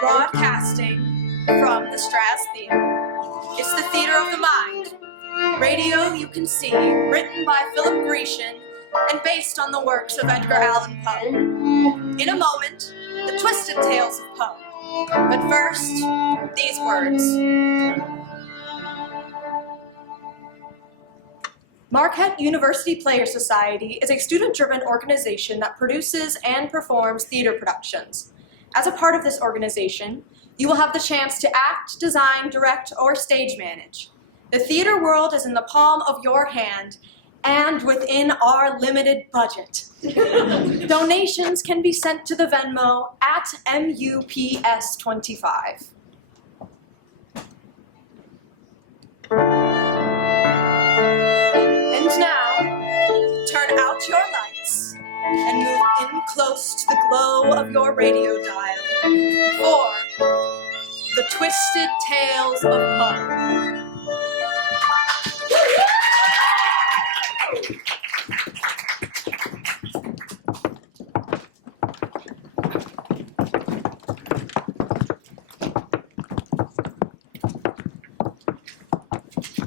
Broadcasting from the Strass Theater. It's the theater of the mind. Radio you can see, written by Philip Grecian and based on the works of Edgar Allan Poe. In a moment, the twisted tales of Poe. But first, these words. Marquette University Players Society is a student-driven organization that produces and performs theater productions. As a part of this organization, you will have the chance to act, design, direct, or stage manage. The theater world is in the palm of your hand and within our limited budget. Donations can be sent to the Venmo at MUPS25. And now, turn out your lights and move in close to the glow of your radio dial for the Twisted Tales of Poe.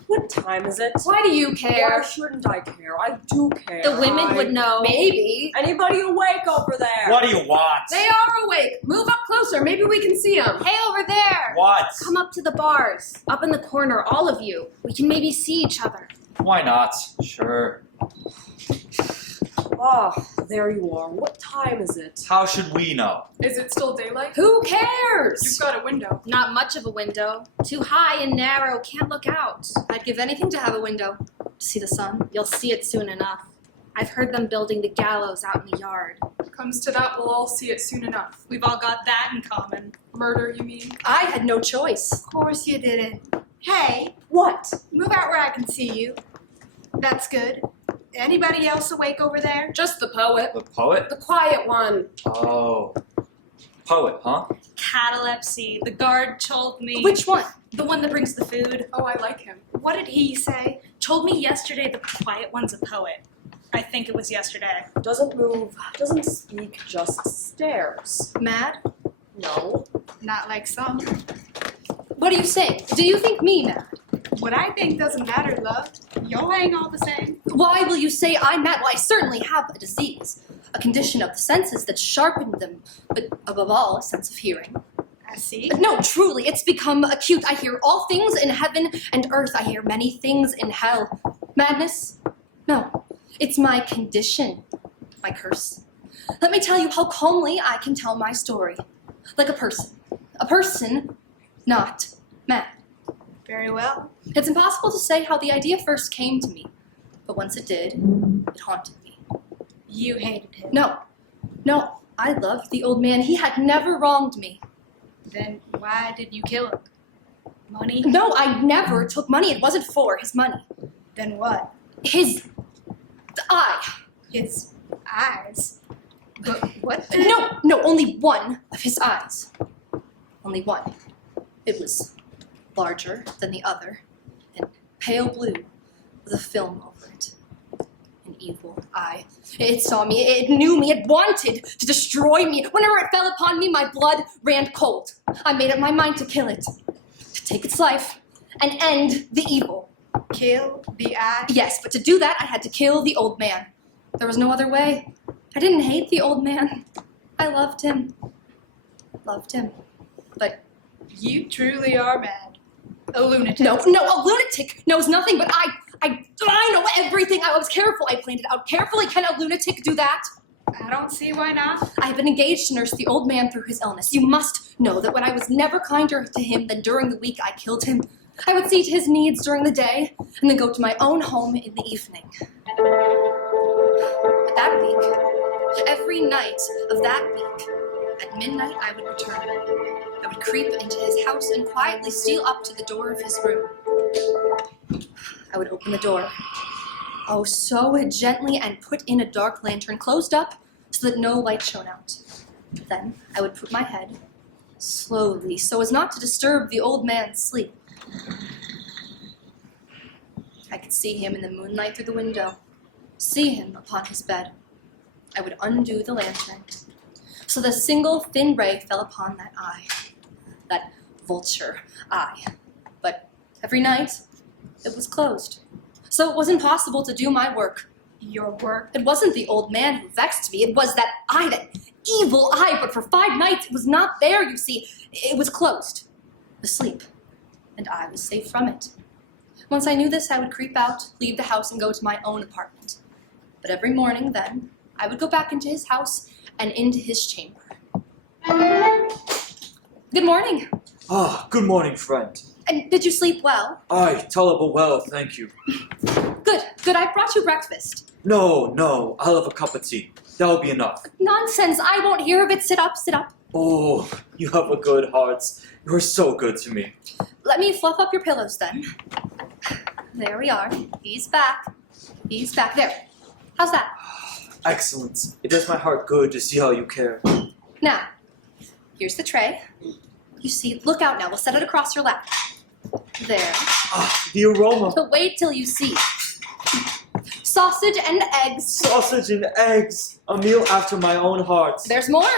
What time is it? Why do you care? Why shouldn't I care? I do care. The women would know. Maybe. Anybody awake over there? What do you want? They are awake. Move up closer. Maybe we can see them. Hey, over there. What? Come up to the bars. Up in the corner, all of you. We can maybe see each other. Why not? Sure. Ah, there you are. What time is it? How should we know? Is it still daylight? Who cares? You've got a window. Not much of a window. Too high and narrow. Can't look out. I'd give anything to have a window to see the sun. You'll see it soon enough. I've heard them building the gallows out in the yard. Comes to that, we'll all see it soon enough. We've all got that in common. Murder, you mean? I had no choice. Of course you didn't. Hey, What? move out where I can see you. That's good. Anybody else awake over there? Just the poet. The poet? The quiet one. Oh. Poet, huh? Catalepsy. The guard told me. Which one? The one that brings the food. Oh, I like him. What did he say? Told me yesterday the quiet one's a poet. I think it was yesterday. Doesn't move, doesn't speak, just stares. Mad? No. Not like some. What are you saying? Do you think me mad? What I think doesn't matter, love. You'll hang all the same. Why will you say I'm mad? Well, I certainly have a disease, a condition of the senses that sharpened them, but above all, a sense of hearing. I see. No, truly, it's become acute. I hear all things in heaven and earth. I hear many things in hell. Madness? No, it's my condition, my curse. Let me tell you how calmly I can tell my story. Like a person, not mad. Very well. It's impossible to say how the idea first came to me, but once it did, it haunted me. You hated him. No, I loved the old man. He had never wronged me. Then why did you kill him? Money? No, I never took money. It wasn't for his money. Then what? His eye. His eyes. But what? No, only one of his eyes. Only one. It was larger than the other, and pale blue with a film over it. An evil eye. It saw me, it knew me, it wanted to destroy me. Whenever it fell upon me, my blood ran cold. I made up my mind to kill it, to take its life, and end the evil. Kill the eye? Yes, but to do that, I had to kill the old man. There was no other way. I didn't hate the old man. I loved him. But You truly are mad. A lunatic. no, a lunatic knows nothing, but I know everything. I was careful. I planned it out carefully. Can a lunatic do that? I don't see why not. I have been engaged to nurse the old man through his illness. You must know that when I was never kinder to him than during the week I killed him, I would see to his needs during the day and then go to my own home in the evening. every night of that week, at midnight I would return. I would creep into his house and quietly steal up to the door of his room. I would open the door, oh, so gently, and put in a dark lantern closed up so that no light shone out. Then I would put my head slowly so as not to disturb the old man's sleep. I could see him in the moonlight through the window, see him upon his bed. I would undo the lantern so that a single thin ray fell upon that eye, that vulture eye. But every night, it was closed. So it wasn't possible to do my work. Your work? It wasn't the old man who vexed me. It was that eye, that evil eye. But for 5 nights, it was not there, you see. It was closed, asleep, and I was safe from it. Once I knew this, I would creep out, leave the house, and go to my own apartment. But every morning, then, I would go back into his house and into his chamber. Good morning. Ah, good morning, friend. And did you sleep well? Aye, tolerable well, thank you. Good, I brought you breakfast. No, I'll have a cup of tea. That'll be enough. Nonsense, I won't hear of it. Sit up. Oh, you have a good heart. You're so good to me. Let me fluff up your pillows then. There we are. He's back. There. How's that? Excellent. It does my heart good to see how you care. Now, here's the tray. You see, look out now. We'll set it across your lap. There. Ah, the aroma. But wait till you see. Sausage and eggs. Sausage and eggs. A meal after my own heart. There's more.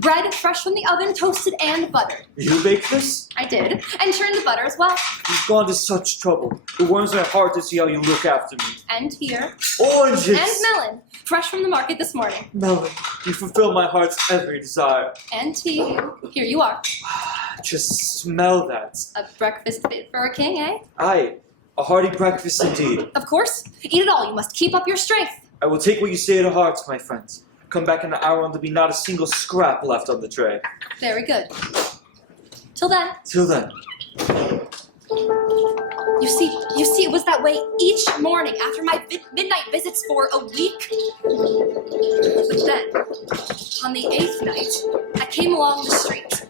Bread fresh from the oven, toasted and buttered. You bake this? I did. And churned the butter as well. You've gone to such trouble. It warms my heart to see how you look after me. And here. Oranges! And melon. Fresh from the market this morning. Melon, you fulfill my heart's every desire. And tea. Here you are. Just smell that. A breakfast fit for a king, eh? Aye, a hearty breakfast indeed. Of course. Eat it all. You must keep up your strength. I will take what you say to heart, my friends. Come back in an hour and there'll be not a single scrap left on the tray. Very good. Till then. Till then. You see, it was that way each morning after my midnight visits for a week. But then, on the 8th night, I came along the street,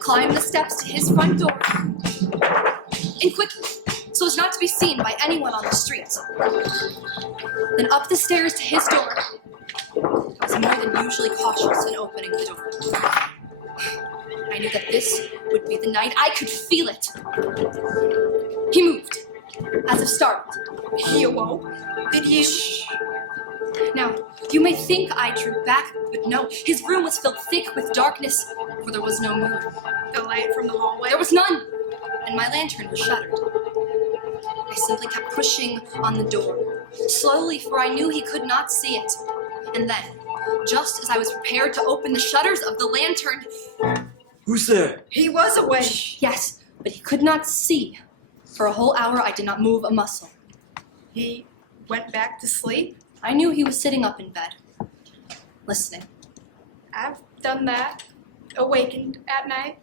climbed the steps to his front door, and quickly, so as not to be seen by anyone on the street. Then up the stairs to his door. I was more than usually cautious in opening the door. I knew that this would be the night. I could feel it. He moved, as if startled. He awoke? Did you? Now, you may think I drew back, but no. His room was filled thick with darkness, for there was no moon. The light from the hallway? There was none, and my lantern was shuttered. I simply kept pushing on the door, slowly, for I knew he could not see it. And then, just as I was prepared to open the shutters of the lantern... Who's there? He was awake. Yes, but he could not see. For a whole hour, I did not move a muscle. He went back to sleep? I knew he was sitting up in bed, listening. I've done that. Awakened at night.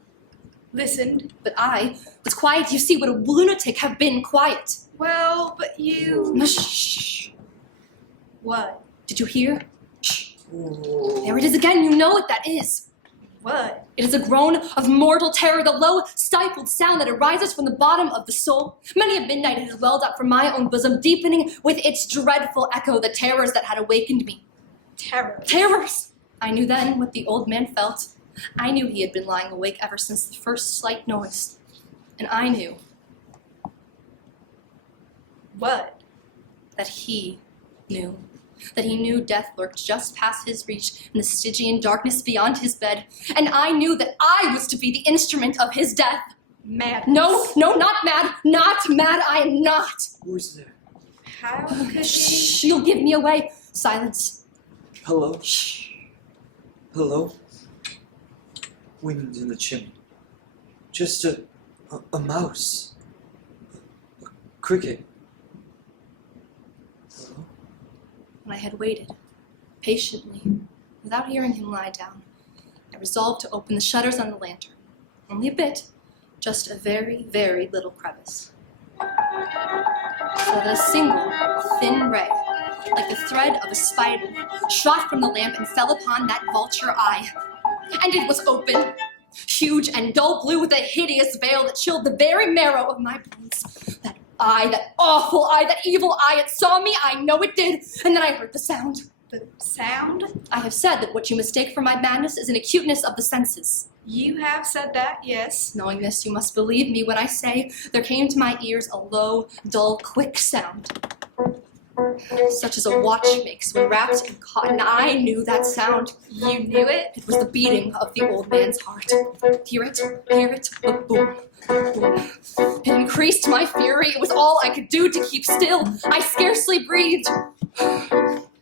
Listened. But I was quiet. You see, would a lunatic have been quiet? Well, but you... Shh. What? Did you hear? Ooh. There it is again. You know what that is. What? It is a groan of mortal terror, the low, stifled sound that arises from the bottom of the soul. Many a midnight it has welled up from my own bosom, deepening with its dreadful echo the terrors that had awakened me. Terror. Terrors! I knew then what the old man felt. I knew he had been lying awake ever since the first slight noise. And I knew What? that he knew. That he knew death lurked just past his reach in the Stygian darkness beyond his bed. And I knew that I was to be the instrument of his death. Madness. No, not mad. Not mad, I am not. Who's there? How could he? Shh, you'll give me away. Silence. Hello? Shh. Hello? Wind in the chimney. Just a mouse. A cricket. Hello? When I had waited, patiently, without hearing him lie down, I resolved to open the shutters on the lantern. Only a bit, just a very, very little crevice. So that a single, thin ray, like the thread of a spider, shot from the lamp and fell upon that vulture eye. And it was open, huge and dull blue with a hideous veil that chilled the very marrow of my bones. That eye, that awful eye, that evil eye, it saw me, I know it did, and then I heard the sound. The sound? I have said that what you mistake for my madness is an acuteness of the senses. You have said that, yes. Knowing this, you must believe me when I say there came to my ears a low, dull, quick sound, such as a watch makes when wrapped in cotton. I knew that sound. You knew it? It was the beating of the old man's heart. Hear it, boom, boom. It increased my fury. It was all I could do to keep still. I scarcely breathed.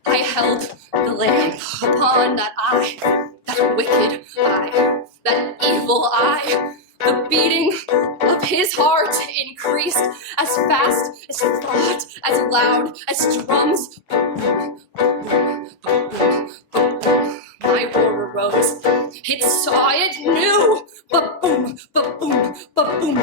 I held the lamp upon that eye, that wicked eye, that evil eye. The beating of his heart increased as fast as thought, as loud as drums. My roar arose. It saw, it knew. Ba-boom, ba-boom, ba-boom,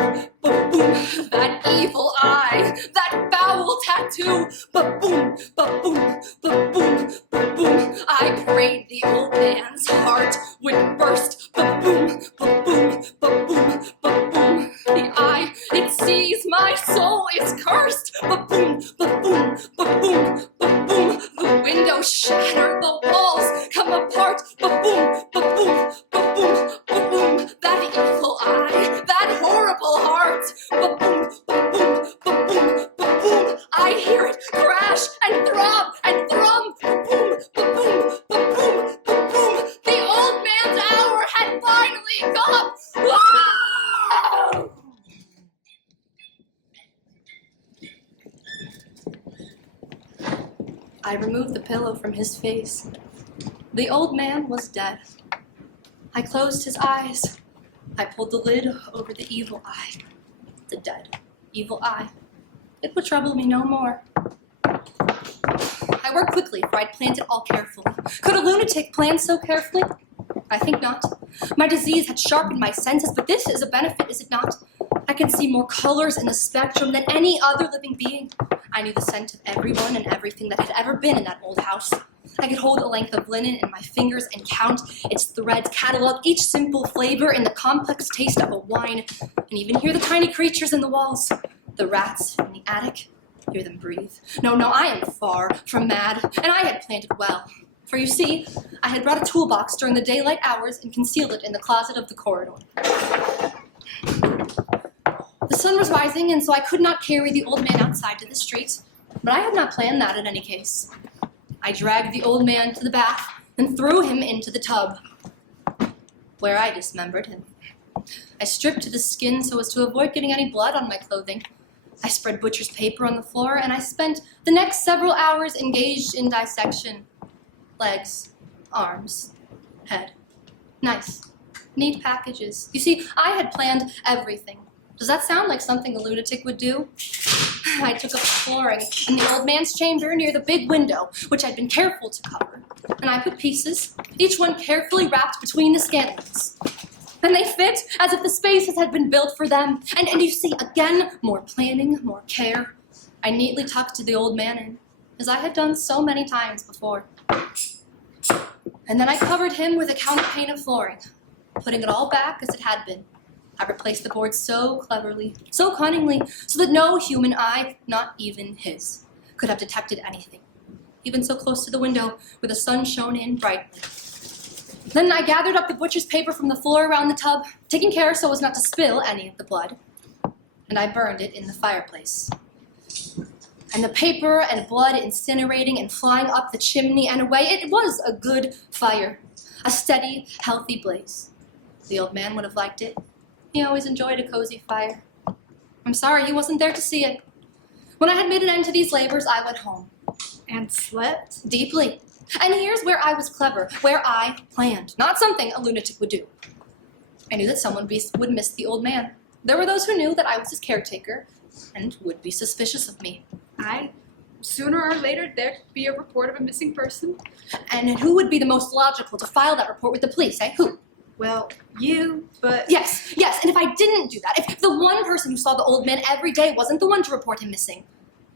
ba-boom. That evil eye, that foul tattoo. Ba-boom, ba-boom, ba-boom, ba-boom. I prayed the old man's heart would burst. Ba-boom, ba-boom, ba-boom, ba-boom. The eye, it sees my soul is cursed. Ba-boom, ba-boom, ba-boom, ba-boom. The window shattered, the walls come apart. Ba-boom, ba-boom, ba-boom, ba-boom. That evil eye, that horrible heart. Ba-boom, ba-boom, ba-boom, ba-boom. I hear it crash and throb and thrum. Ba-boom, ba-boom, ba-boom, ba-boom. The old man's hour had finally come. Whoa! I removed the pillow from his face. The old man was dead. I closed his eyes. I pulled the lid over the evil eye. The dead, evil eye. It would trouble me no more. I worked quickly, for I'd planned it all carefully. Could a lunatic plan so carefully? I think not. My disease had sharpened my senses, but this is a benefit, is it not? I can see more colors in the spectrum than any other living being. I knew the scent of everyone and everything that had ever been in that old house. I could hold a length of linen in my fingers and count its threads, catalog each simple flavor in the complex taste of a wine, and even hear the tiny creatures in the walls, the rats in the attic, hear them breathe. No, I am far from mad, and I had planned it well. For you see, I had brought a toolbox during the daylight hours and concealed it in the closet of the corridor. The sun was rising, and so I could not carry the old man outside to the street, but I had not planned that in any case. I dragged the old man to the bath and threw him into the tub, where I dismembered him. I stripped to the skin so as to avoid getting any blood on my clothing. I spread butcher's paper on the floor, and I spent the next several hours engaged in dissection. Legs, arms, head. Nice, neat packages. You see, I had planned everything. Does that sound like something a lunatic would do? I took up the flooring in the old man's chamber near the big window, which I'd been careful to cover, and I put pieces, each one carefully wrapped between the scantlings. And they fit as if the spaces had been built for them. And you see, again, more planning, more care. I neatly tucked the old man in, as I had done so many times before. And then I covered him with a counterpane of flooring, putting it all back as it had been. I replaced the boards so cleverly, so cunningly, so that no human eye, not even his, could have detected anything, even so close to the window where the sun shone in brightly. Then I gathered up the butcher's paper from the floor around the tub, taking care so as not to spill any of the blood, and I burned it in the fireplace. And the paper and blood incinerating and flying up the chimney and away, it was a good fire, a steady, healthy blaze. The old man would have liked it. He always enjoyed a cozy fire. I'm sorry he wasn't there to see it. When I had made an end to these labors, I went home. And slept? Deeply. And here's where I was clever, where I planned. Not something a lunatic would do. I knew that someone would miss the old man. There were those who knew that I was his caretaker and would be suspicious of me. Sooner or later, there'd be a report of a missing person. And who would be the most logical to file that report with the police, eh? Who? Well, you, but... Yes, and if I didn't do that, if the one person who saw the old man every day wasn't the one to report him missing,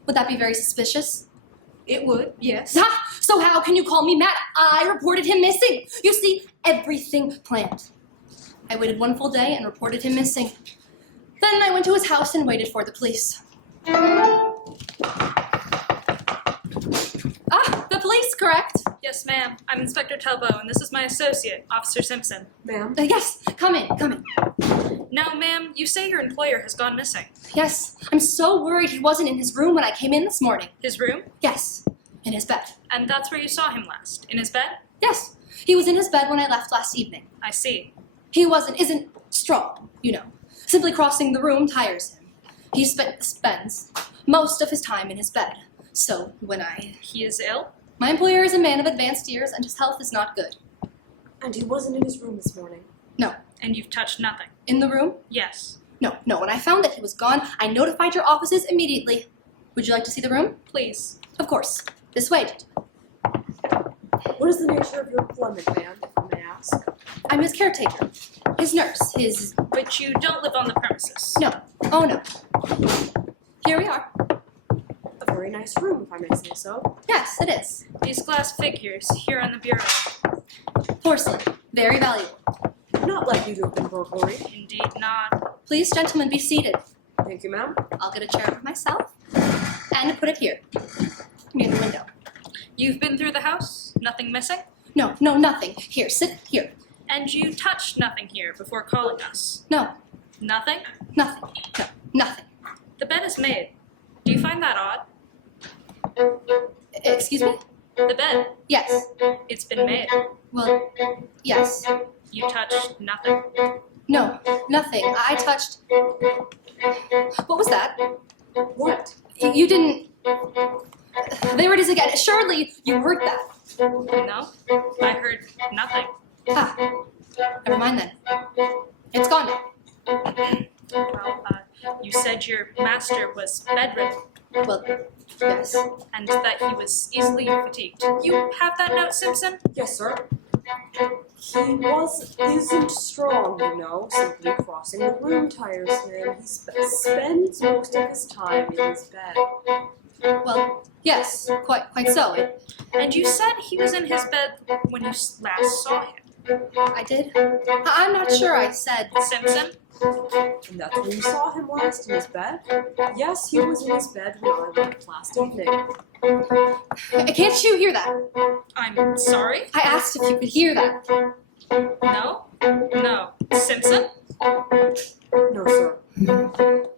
would that be very suspicious? It would, yes. Ah, so how can you call me mad? I reported him missing. You see, everything planned. I waited one full day and reported him missing. Then I went to his house and waited for the police. Ah, the police, correct? Yes, ma'am. I'm Inspector Telbo, and this is my associate, Officer Simpson. Ma'am? Yes, come in, come in. Now, ma'am, you say your employer has gone missing. Yes, I'm so worried he wasn't in his room when I came in this morning. His room? Yes, in his bed. And that's where you saw him last? In his bed? Yes, he was in his bed when I left last evening. I see. He isn't strong, you know. Simply crossing the room tires him. He spends most of his time in his bed. So He is ill? My employer is a man of advanced years and his health is not good. And he wasn't in his room this morning. No. And you've touched nothing? In the room? Yes. No. When I found that he was gone, I notified your offices immediately. Would you like to see the room? Please. Of course. This way. What is the nature of your employment, ma'am, if I may ask? I'm his caretaker. His nurse. His... But you don't live on the premises? No. Oh, no. Here we are. A very nice room, if I may say so. Yes, it is. These glass figures here on the bureau. Porcelain. Very valuable. Not likely to have been burglary. Indeed not. Please, gentlemen, be seated. Thank you, ma'am. I'll get a chair for myself and put it here, near the window. You've been through the house? Nothing missing? No, nothing. Here, sit here. And you touched nothing here before calling us? No, Nothing? nothing. No, nothing. The bed is made. Do you find that odd? Excuse me? The bed. Yes. It's been made. Well, yes. You touched nothing. No, nothing. I touched... What was that? What? You didn't... There it is again. Surely you heard that. No? I heard nothing. Ah, never mind then. It's gone now. Well, you said your master was bedridden Well, yes. and that he was easily fatigued. You have that note, Simpson? Yes, sir. He isn't strong, you know. Simply crossing the room tires him. He spends most of his time in his bed. Well, yes, quite so. And you said he was in his bed when you last saw him. I did? I'm not sure I said... Simpson? And that's when you saw him last in his bed? Yes, he was in his bed when I left last evening. Can't you hear that? I'm sorry? I asked if you could hear that. No? No. Simpson? No, sir.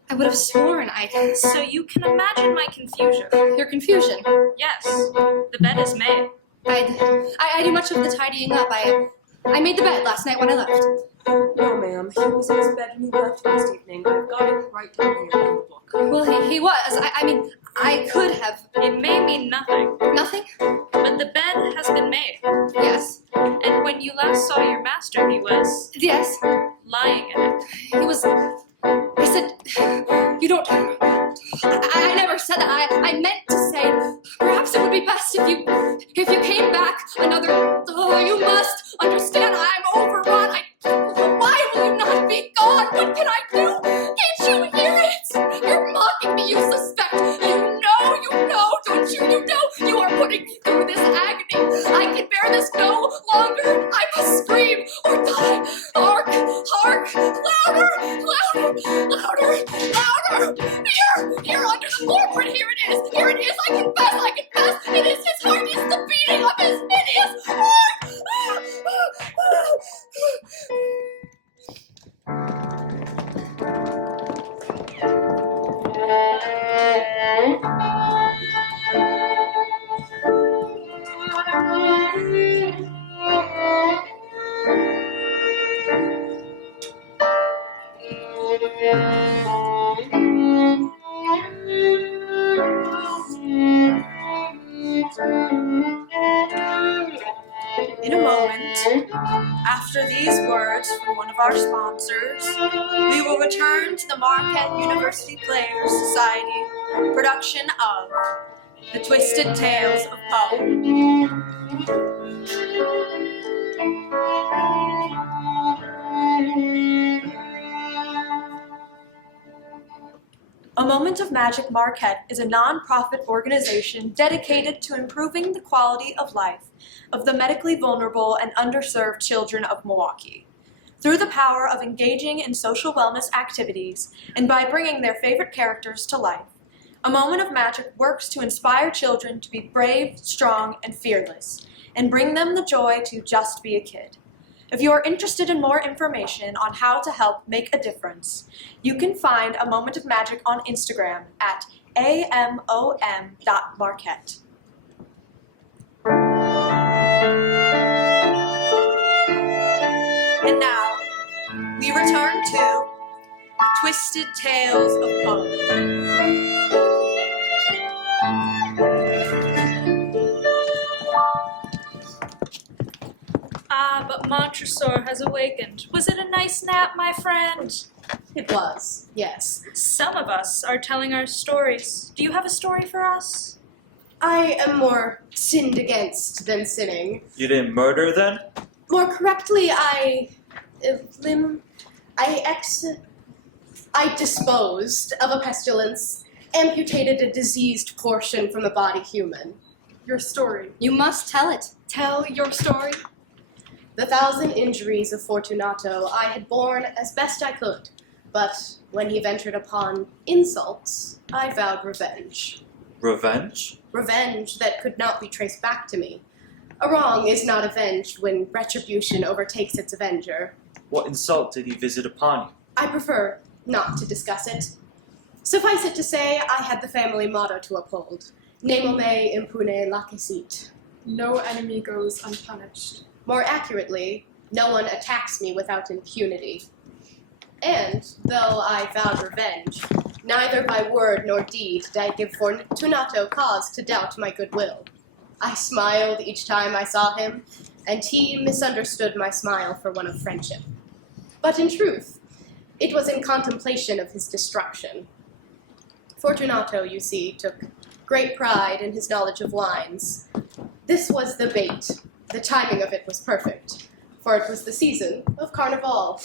I would have sworn I... So you can imagine my confusion. Your confusion. Yes, the bed is made. I do much of the tidying up. I made the bed last night when I left. No, ma'am. He was in his bed when he left last evening. I've got it right down here in the book. Well, he was. I mean, I could have... It may mean nothing, Nothing? but the bed has been made. Yes. And when you last saw your master, he was Yes. lying in it. He was... I said... You don't... I never said that. I meant to say... Perhaps it would be best if you came back another... Oh, you must understand I'm overrun. Why will you not be gone? What can I do? Can't you hear it? You're mocking me, you suspect. You know, don't you? You know you are putting me through this agony. I can bear this no longer. I must scream or die. Hark, louder. Here under the floorboard. Here it is. I confess. It is his heart. It's the beating of his hideous heart. In a moment, after these words from one of our sponsors, we will return to the Marquette University Players Society production of The Twisted Tales of Poe. A Moment of Magic Marquette is a non-profit organization dedicated to improving the quality of life of the medically vulnerable and underserved children of Milwaukee. Through the power of engaging in social wellness activities and by bringing their favorite characters to life, A Moment of Magic works to inspire children to be brave, strong, and fearless, and bring them the joy to just be a kid. If you are interested in more information on how to help make a difference, you can find A Moment of Magic on Instagram at amom.marquette. And now, we return to The Twisted Tales of Poe. But Montresor has awakened. Was it a nice nap, my friend? It was, yes. Some of us are telling our stories. Do you have a story for us? I am more sinned against than sinning. You didn't murder then? More correctly, I disposed of a pestilence, amputated a diseased portion from the body human. Your story. You must tell it. Tell your story. The 1,000 injuries of Fortunato I had borne as best I could, but when he ventured upon insults, I vowed revenge. Revenge? Revenge that could not be traced back to me. A wrong is not avenged when retribution overtakes its avenger. What insult did he visit upon you? I prefer not to discuss it. Suffice it to say, I had the family motto to uphold. Nemo me impune lacessit. No enemy goes unpunished. More accurately, no one attacks me without impunity. And, though I vowed revenge, neither by word nor deed did I give Fortunato cause to doubt my goodwill. I smiled each time I saw him, and he misunderstood my smile for one of friendship. But in truth, it was in contemplation of his destruction. Fortunato, you see, took great pride in his knowledge of wines. This was the bait. The timing of it was perfect, for it was the season of Carnival.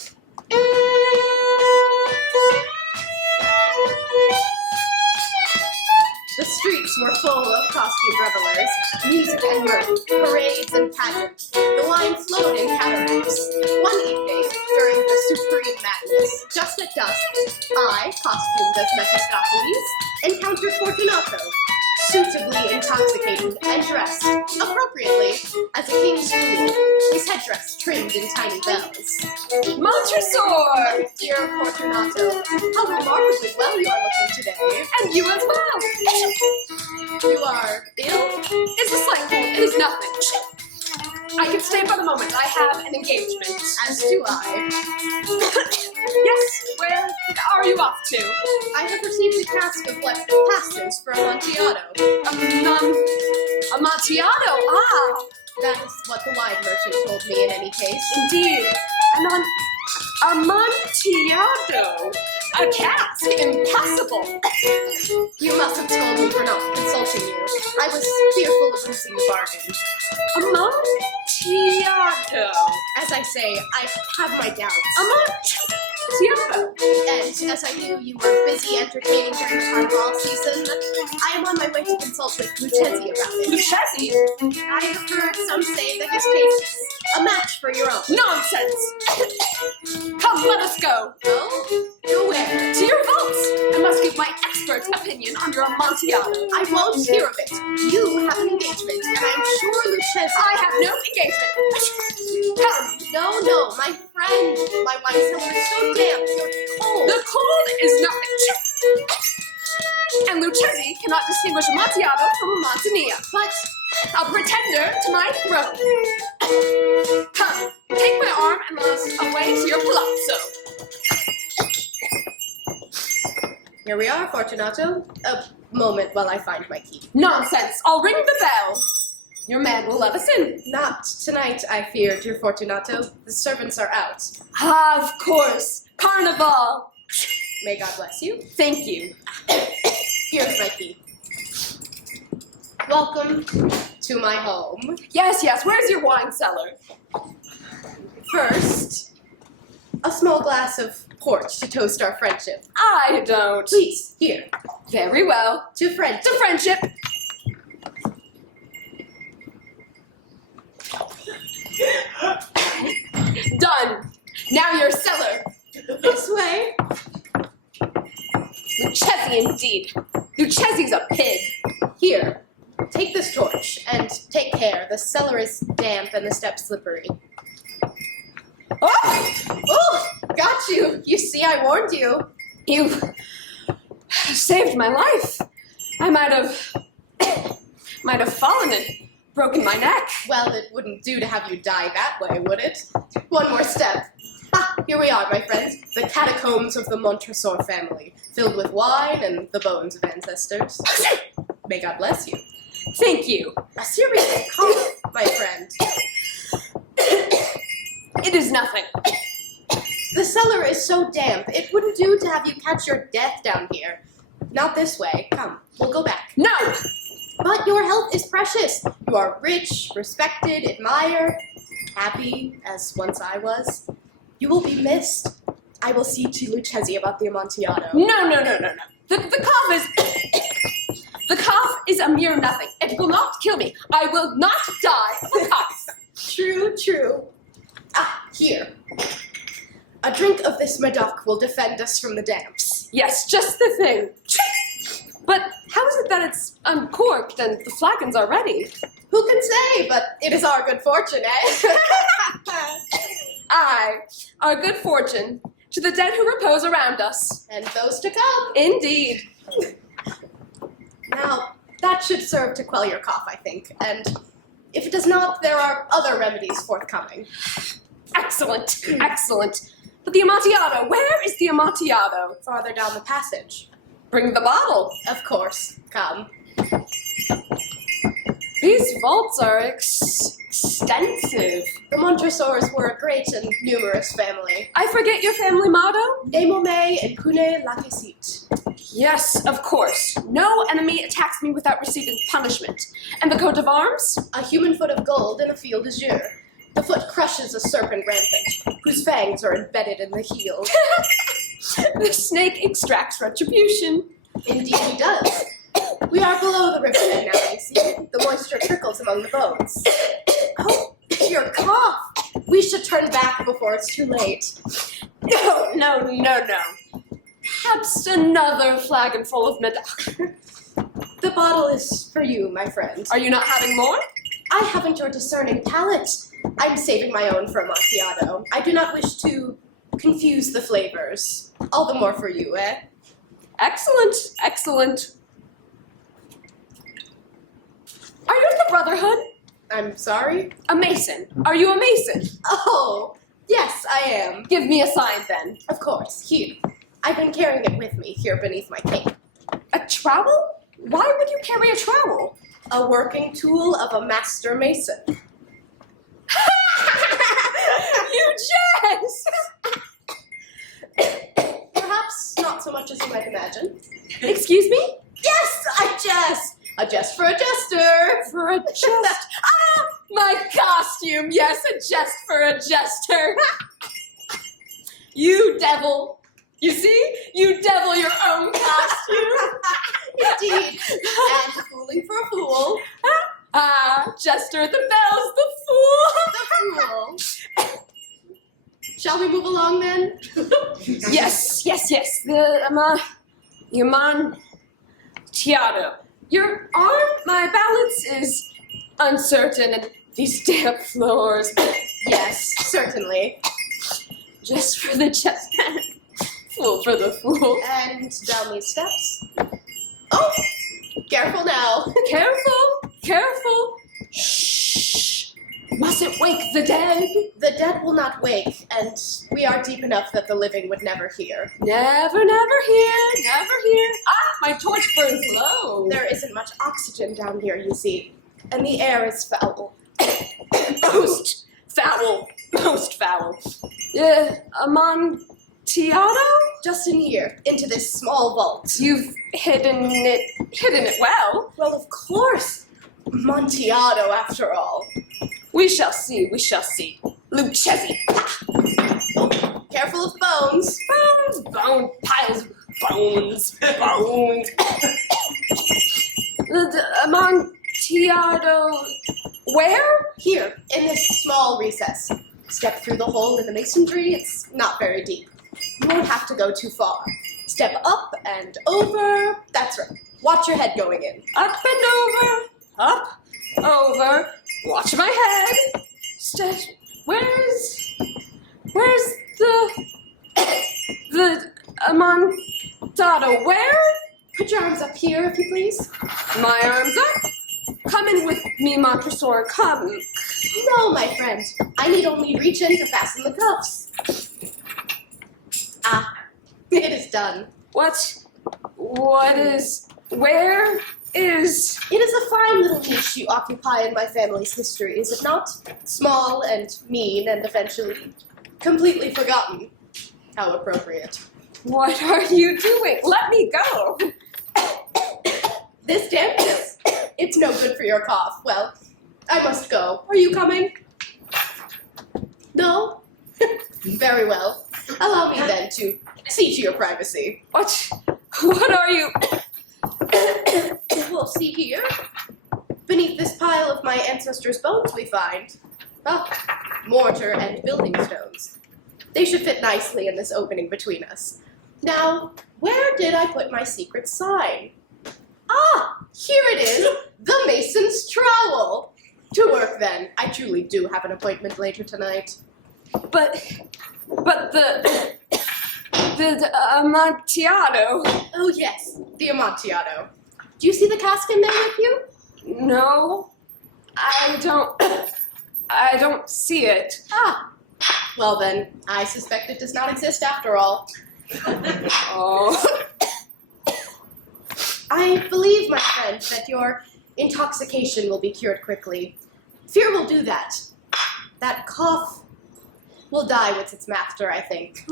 The streets were full of costumed revelers, music and mirth, parades and pageants. The wine flowed in cataracts. One evening, during the supreme madness, just at dusk, I, costumed as Mephistopheles, encountered Fortunato, suitably intoxicated and dressed, appropriately, as a king's fool, his headdress trimmed in tiny bells. Montresor! Dear Fortunato, how remarkably well you are looking today. And you as well! You are ill? It's a slight cold. It is nothing. I can stay for the moment. I have an engagement. As do I. Yes, where are you off to? I have received a cask of left passes for Amontillado. Amontillado, ah! That is what the wine merchant told me in any case. Indeed. Amontillado. A cask? Impossible. You must have told me for not consulting you. I was fearful of losing the bargain. Amontillado. As I say, I have my doubts. Amontillado. And as I knew you were busy entertaining during the carnival season, I am on my way to consult with Lucchesi about it. Lucchesi? I have heard some say that his taste is a match for your own. Nonsense. Come, let us go. Oh? Go where? To your vaults. I must give my expert opinion on your Amontillado. I won't hear of it. You have an engagement, and I'm sure Lucchesi... I have no engagement. Come. No, my friend. My wine cellar is so damp, you're cold. The cold is nothing. And Lucchesi cannot distinguish Amontillado from Amontillado. But A pretender to my throne. Come, take my arm and let us away to your palazzo. here we are, Fortunato. A moment while I find my key. Nonsense. I'll ring the bell. Your man will let us in. Not tonight, I fear, dear Fortunato. The servants are out. Ah, of course. Carnival. May God bless you. Thank you. Here's my key. Welcome to my home. Yes, where's your wine cellar? First, a small glass of port to toast our friendship. I don't. Please, here. Very well. To friendship. To friendship. Done. Now you're a cellar. This way. Lucchesi, indeed. Lucchesi's a pig. Here. Take this torch, and take care. The cellar is damp and the steps slippery. Oh! Oh, got you. You see, I warned you. You saved my life. I might have fallen and broken my neck. Well, it wouldn't do to have you die that way, would it? One more step. Ah, here we are, my friends. The catacombs of the Montresor family, filled with wine and the bones of ancestors. May God bless you. Thank you. A serious cough, my friend. It is nothing. The cellar is so damp, it wouldn't do to have you catch your death down here. Not this way. Come, we'll go back. No! But your health is precious. You are rich, respected, admired, happy, as once I was. You will be missed. I will see to Lucchesi about the Amontillado. No. The cough is... The cough is a mere nothing. It will not kill me. I will not die of a cough. True. Ah, here. A drink of this Medoc will defend us from the damps. Yes, just the thing. But how is it that it's uncorked and the flagons are ready? Who can say, but it is our good fortune, eh? Aye, our good fortune to the dead who repose around us. And those to come. Indeed. Now, that should serve to quell your cough, I think. And if it does not, there are other remedies forthcoming. Excellent. But the Amontillado, where is the Amontillado? Farther down the passage. Bring the bottle. Of course. Come. These vaults are extensive. The Montresors were a great and numerous family. I forget your family motto? Nemo me et pune lacessit. Yes, of course. No enemy attacks me without receiving punishment. And the coat of arms? A human foot of gold in a field azure. The foot crushes a serpent rampant, whose fangs are embedded in the heel. The snake extracts retribution. Indeed he does. We are below the riverbed now, you see. The moisture trickles among the bones. Oh, your cough! We should turn back before it's too late. No. Perhaps another flagon full of Medoc. The bottle is for you, my friend. Are you not having more? I haven't your discerning palate. I'm saving my own for Amontillado. I do not wish to confuse the flavors. All the more for you, eh? Excellent. Are you in the Brotherhood? I'm sorry? A Mason. Are you a Mason? Oh, yes, I am. Give me a sign then. Of course, here. I've been carrying it with me here beneath my cape. A trowel? Why would you carry a trowel? A working tool of a master mason. You jest! Perhaps not so much as you might imagine. Excuse me? Yes, I jest! A jest for a jester! For a jest? Ah! My costume! Yes, a jest for a jester! You devil! You see? You devil your own costume! Indeed. And fooling for a fool. Ah, jester at the bells, the fool! The fool. Shall we move along then? Yes. The Amontillado. Your arm, my balance is uncertain, and these damp floors. Yes, certainly. Just for the jester. Fool for the fool. And down these steps. Oh! Careful now. Careful. Shh. Mustn't wake the dead. The dead will not wake, and we are deep enough that the living would never hear. Never hear. Ah, my torch burns low. There isn't much oxygen down here, you see, and the air is foul. Most foul. Amontillado? Just in here, into this small vault. You've hidden it well. Well, of course. Amontillado, after all. We shall see. Lucchesi. Oh, careful of bones. Piles of bones. The Amontillado. Where? Here, in this small recess. Step through the hole in the masonry. It's not very deep. You won't have to go too far. Step up and over. That's right. Watch your head going in. Up and over. Up, over. Watch my head. Where's the Amontillado? Where? Put your arms up here, if you please. My arms up. Come in with me, Montresor. Come. No, my friend. I need only reach in to fasten the cuffs. Ah, it is done. Where is? It is a fine little niche you occupy in my family's history, is it not? Small and mean and eventually completely forgotten. How appropriate. What are you doing? Let me go. This dampness. It's no good for your cough. Well, I must go. Are you coming? No? Very well. Allow me then to see to your privacy. What are you? We'll see here. Beneath this pile of my ancestors' bones we find mortar and building stones. They should fit nicely in this opening between us. Now, where did I put my secret sign? Ah, here it is, the mason's trowel. To work then. I truly do have an appointment later tonight. But the Amontillado. Oh yes, the Amontillado. Do you see the cask in there with you? No, I don't see it. Ah, well then, I suspect it does not exist after all. Oh. I believe, my friend, that your intoxication will be cured quickly. Fear will do that. That cough will die with its master, I think.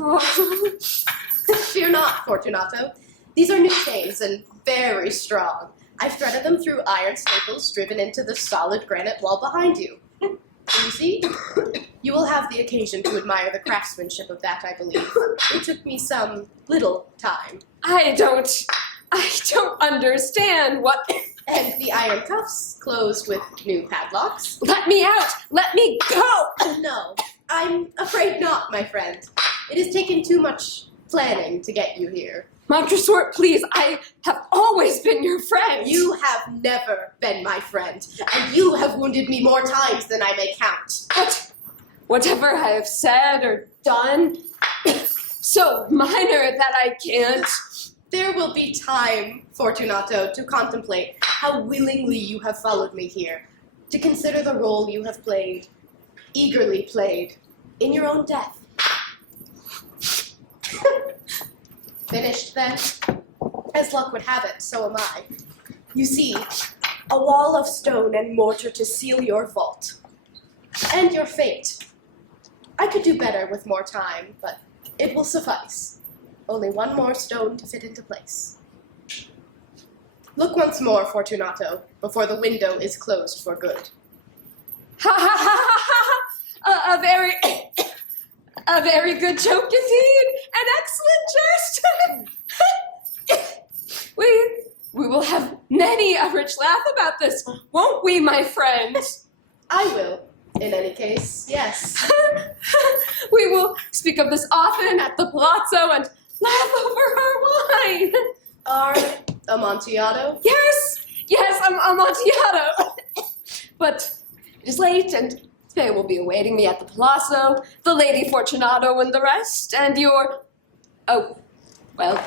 Fear not, Fortunato. These are new chains and very strong. I've threaded them through iron staples driven into the solid granite wall behind you. And you see, you will have the occasion to admire the craftsmanship of that, I believe. It took me some little time. I don't understand what. And the iron cuffs closed with new padlocks. Let me out! Let me go! No, I'm afraid not, my friend. It has taken too much planning to get you here. Montresor, please, I have always been your friend. You have never been my friend, and you have wounded me more times than I may count. Whatever I have said or done, so minor that I can't. There will be time, Fortunato, to contemplate how willingly you have followed me here, to consider the role you have played, eagerly played, in your own death. Finished then? As luck would have it, so am I. You see, a wall of stone and mortar to seal your vault. And your fate. I could do better with more time, but it will suffice. Only one more stone to fit into place. Look once more, Fortunato, before the window is closed for good. Ha ha ha ha ha! A very good joke indeed. An excellent jest. We will have many a rich laugh about this, won't we, my friend? I will, in any case, yes. We will speak of this often at the palazzo and laugh over our wine. Our Amontillado? Yes, Amontillado. But it is late, and they will be awaiting me at the palazzo, the Lady Fortunato and the rest, and your... Oh, well,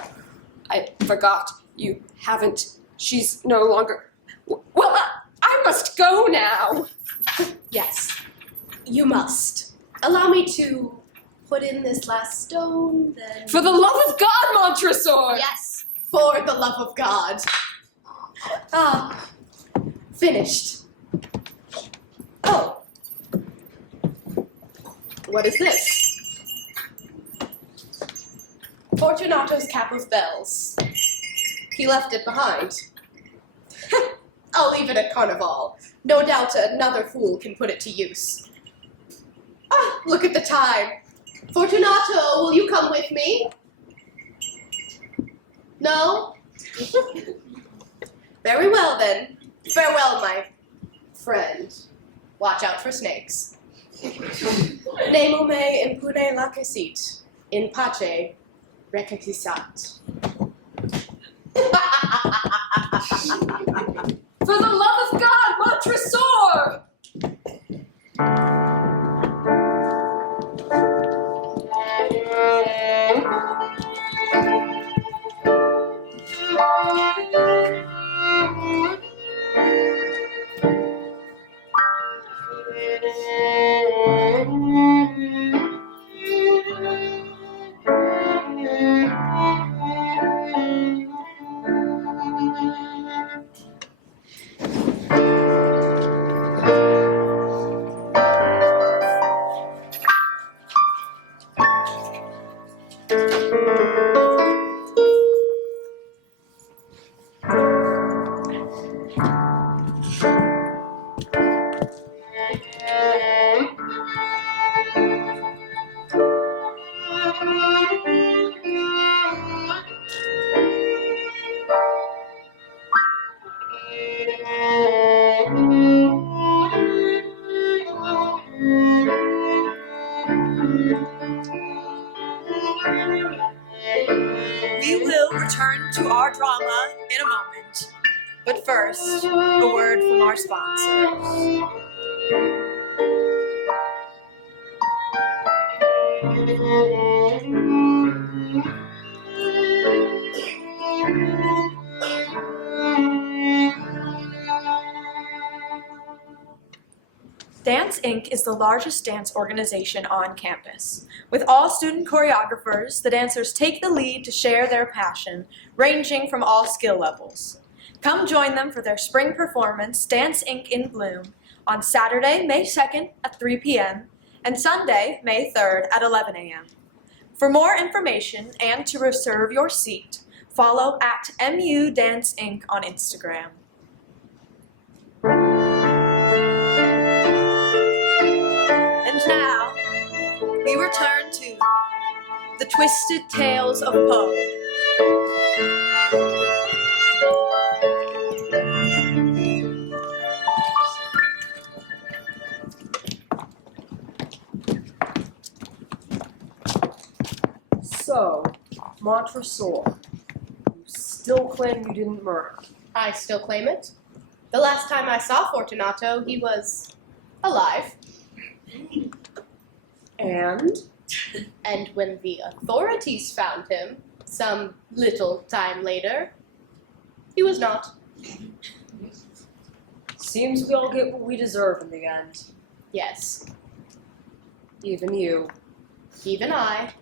I forgot. You haven't. She's no longer... Well, I must go now. Yes, you must. Allow me to put in this last stone, then... For the love of God, Montresor! Yes, for the love of God. Ah, finished. Oh. What is this? Fortunato's cap of bells. He left it behind. I'll leave it at Carnival. No doubt another fool can put it to use. Ah, look at the time. Fortunato, will you come with me? No? Very well then. Farewell, my friend. Watch out for snakes. Nemo me impune lacessit, in pace requiescat. For the love of God, Montresor! We will return to our drama in a moment. But first, a word from our sponsors. Dance Inc. is the largest dance organization on campus. With all student choreographers, the dancers take the lead to share their passion, ranging from all skill levels. Come join them for their spring performance, Dance Inc. in Bloom, on Saturday, May 2nd at 3 p.m. and Sunday, May 3rd at 11 a.m. For more information and to reserve your seat, follow at MU Dance Inc. on Instagram. And now, we return to the twisted tales of Poe. So, Montresor, you still claim you didn't murder? I still claim it. The last time I saw Fortunato, he was alive. And? And when the authorities found him, some little time later, he was not. Seems we all get what we deserve in the end. Yes, Even you. even I.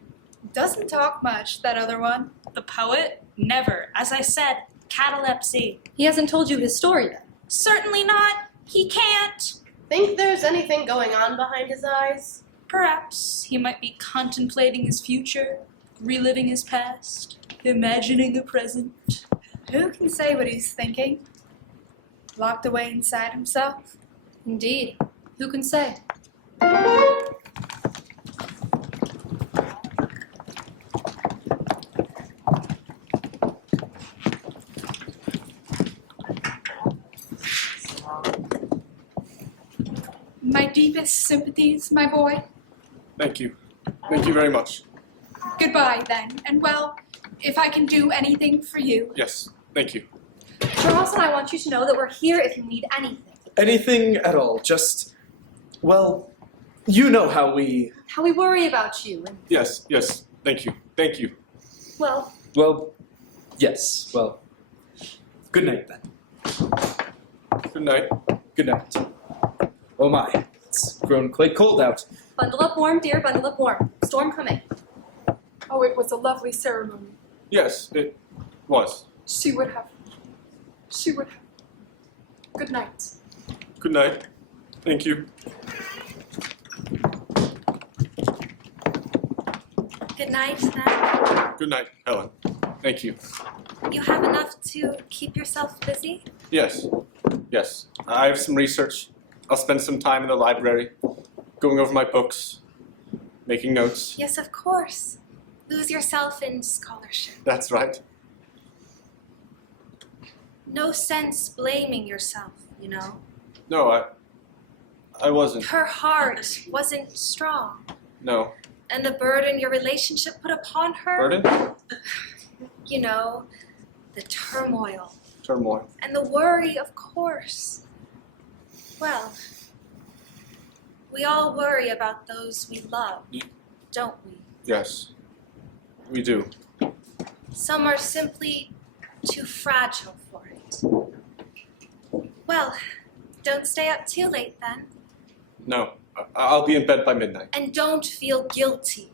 Doesn't talk much, that other one. The poet? Never. As I said, catalepsy. He hasn't told you his story then. Certainly not. He can't. Think there's anything going on behind his eyes? Perhaps he might be contemplating his future, reliving his past, imagining a present. Who can say what he's thinking? Locked away inside himself? Indeed. Who can say? My deepest sympathies, my boy. Thank you. Thank you very much. Goodbye, then. And well, if I can do anything for you. Yes, thank you. Charles and I want you to know that we're here if you need anything. Anything at all, just, well, you know how we... How we worry about you. And, Yes, yes, thank you. Thank you. well, Well, yes, well, good night then. Good night. Good night. Oh my, it's grown quite cold out. bundle up warm, dear, bundle up warm. Storm coming. Oh, it was a lovely ceremony. Yes, it was. She would have. Good night. Good night. Thank you. Good night, then. Good night, Helen. Thank you. You have enough to keep yourself busy? Yes, yes. I have some research. I'll spend some time in the library, going over my books, making notes. Yes, of course. Lose yourself in scholarship. That's right. No sense blaming yourself, you know. No, I wasn't. Her heart wasn't strong. No. And the burden your relationship put upon her, Burden? you know, the turmoil Turmoil. and the worry, of course. Well, we all worry about those we love, don't we? Yes, we do. Some are simply too fragile for it. Well, don't stay up too late then. No, I'll be in bed by midnight. And don't feel guilty.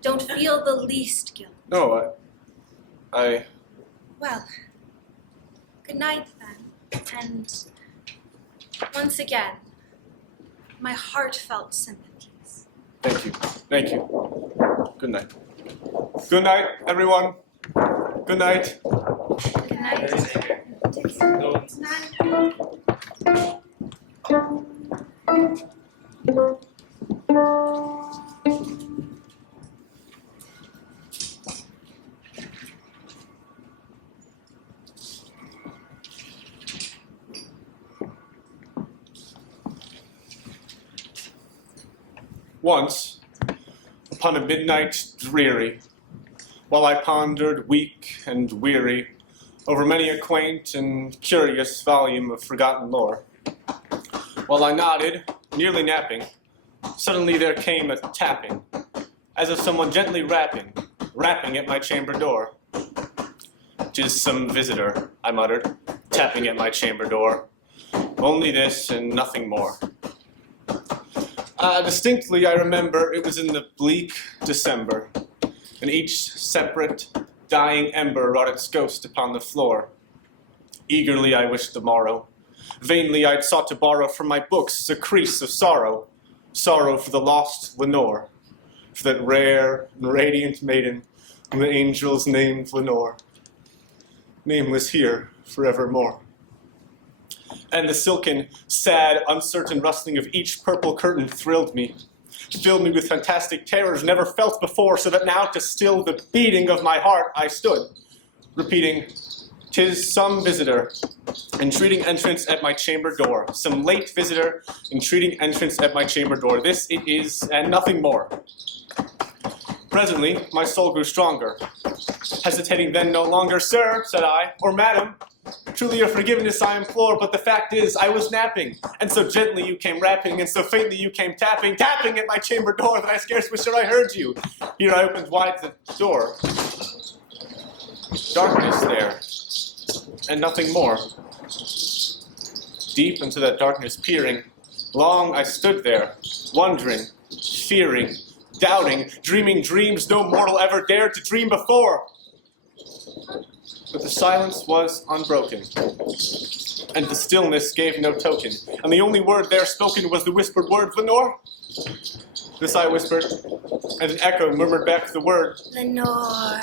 Don't feel the least guilt. No, I... Well, good night then. And once again, my heartfelt sympathies. Thank you. Thank you. Good night. Good night, everyone. Good night. Good night. Once, upon a midnight dreary, while I pondered, weak and weary, over many a quaint and curious volume of forgotten lore, while I nodded, nearly napping, suddenly there came a tapping, as of someone gently rapping at my chamber door. "'Tis some visitor," I muttered, tapping at my chamber door. "Only this and nothing more." Distinctly, I remember it was in the bleak December, and each separate, dying ember wrought its ghost upon the floor. Eagerly I wished the morrow. Vainly I'd sought to borrow from my books a crease of sorrow, sorrow for the lost Lenore, for that rare and radiant maiden whom the angels named Lenore, nameless here forevermore. And the silken, sad, uncertain rustling of each purple curtain thrilled me, filled me with fantastic terrors never felt before, so that now to still the beating of my heart I stood, repeating, "'Tis some visitor, entreating entrance at my chamber door, some late visitor, entreating entrance at my chamber door. This it is, and nothing more." Presently, my soul grew stronger. Hesitating then no longer, "Sir," said I, "or madam, truly your forgiveness I implore, but the fact is I was napping, and so gently you came rapping, and so faintly you came tapping at my chamber door that I scarce was sure I heard you." Here I opened wide the door. Darkness there, and nothing more. Deep into that darkness peering, long I stood there, wondering, fearing, doubting, dreaming dreams no mortal ever dared to dream before. But the silence was unbroken, and the stillness gave no token, and the only word there spoken was the whispered word, "Lenore?" This I whispered, and an echo murmured back the word, Lenore.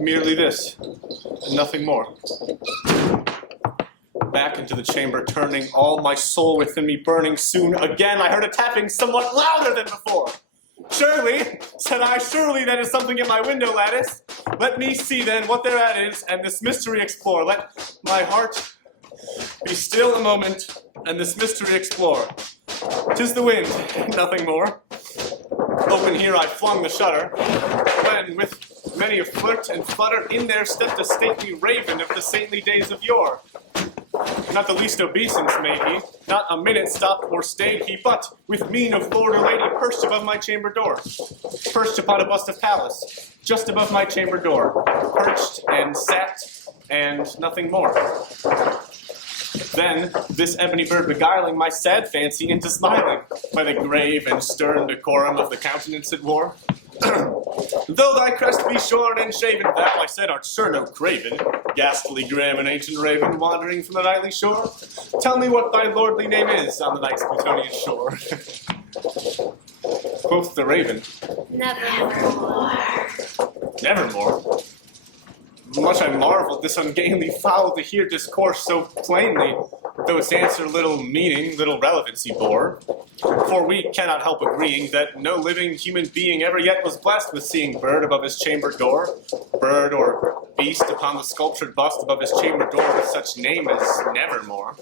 merely this, and nothing more. Back into the chamber turning, all my soul within me burning, soon again I heard a tapping somewhat louder than before. "Surely," said I, "surely that is something at my window lattice. Let me see then what thereat is, and this mystery explore. Let my heart be still a moment, and this mystery explore. 'Tis the wind, nothing more." Open here I flung the shutter, when with many a flirt and flutter in there stepped a stately raven of the saintly days of yore. Not the least obeisance made he, not a minute stopped or stayed he, but, with mien of lord or lady, perched above my chamber door, perched upon a bust of Pallas, just above my chamber door, perched and sat, and nothing more. Then, this ebony bird beguiling my sad fancy into smiling, by the grave and stern decorum of the countenance it wore. "Though thy crest be shorn and shaven, thou, I said, art sure no craven, ghastly grim and ancient raven, wandering from the nightly shore. Tell me what thy lordly name is on the night's Plutonian shore." Quoth the raven, Nevermore. "Nevermore?" Much I marveled this ungainly fowl to hear discourse so plainly. though its answer little meaning, little relevancy bore. For we cannot help agreeing that no living human being ever yet was blessed with seeing bird above his chamber door, bird or beast upon the sculptured bust above his chamber door with such name as Nevermore.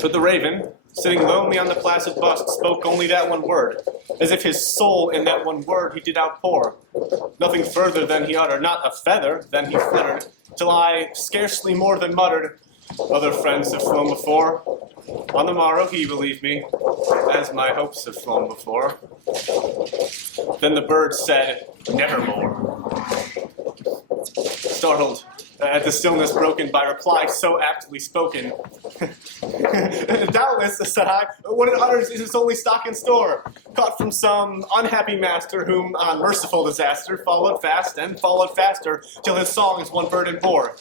But the raven, sitting lonely on the placid bust, spoke only that one word, as if his soul in that one word he did outpour. Nothing further than he uttered, not a feather than he fluttered, till I scarcely more than muttered, other friends have flown before. On the morrow he believed me, as my hopes have flown before. Then the bird said, Nevermore. Startled at the stillness broken by reply so aptly spoken. Doubtless, said I, what it utters is its only stock in store, caught from some unhappy master whom, on merciful disaster, followed fast and followed faster, till his songs one burden bore,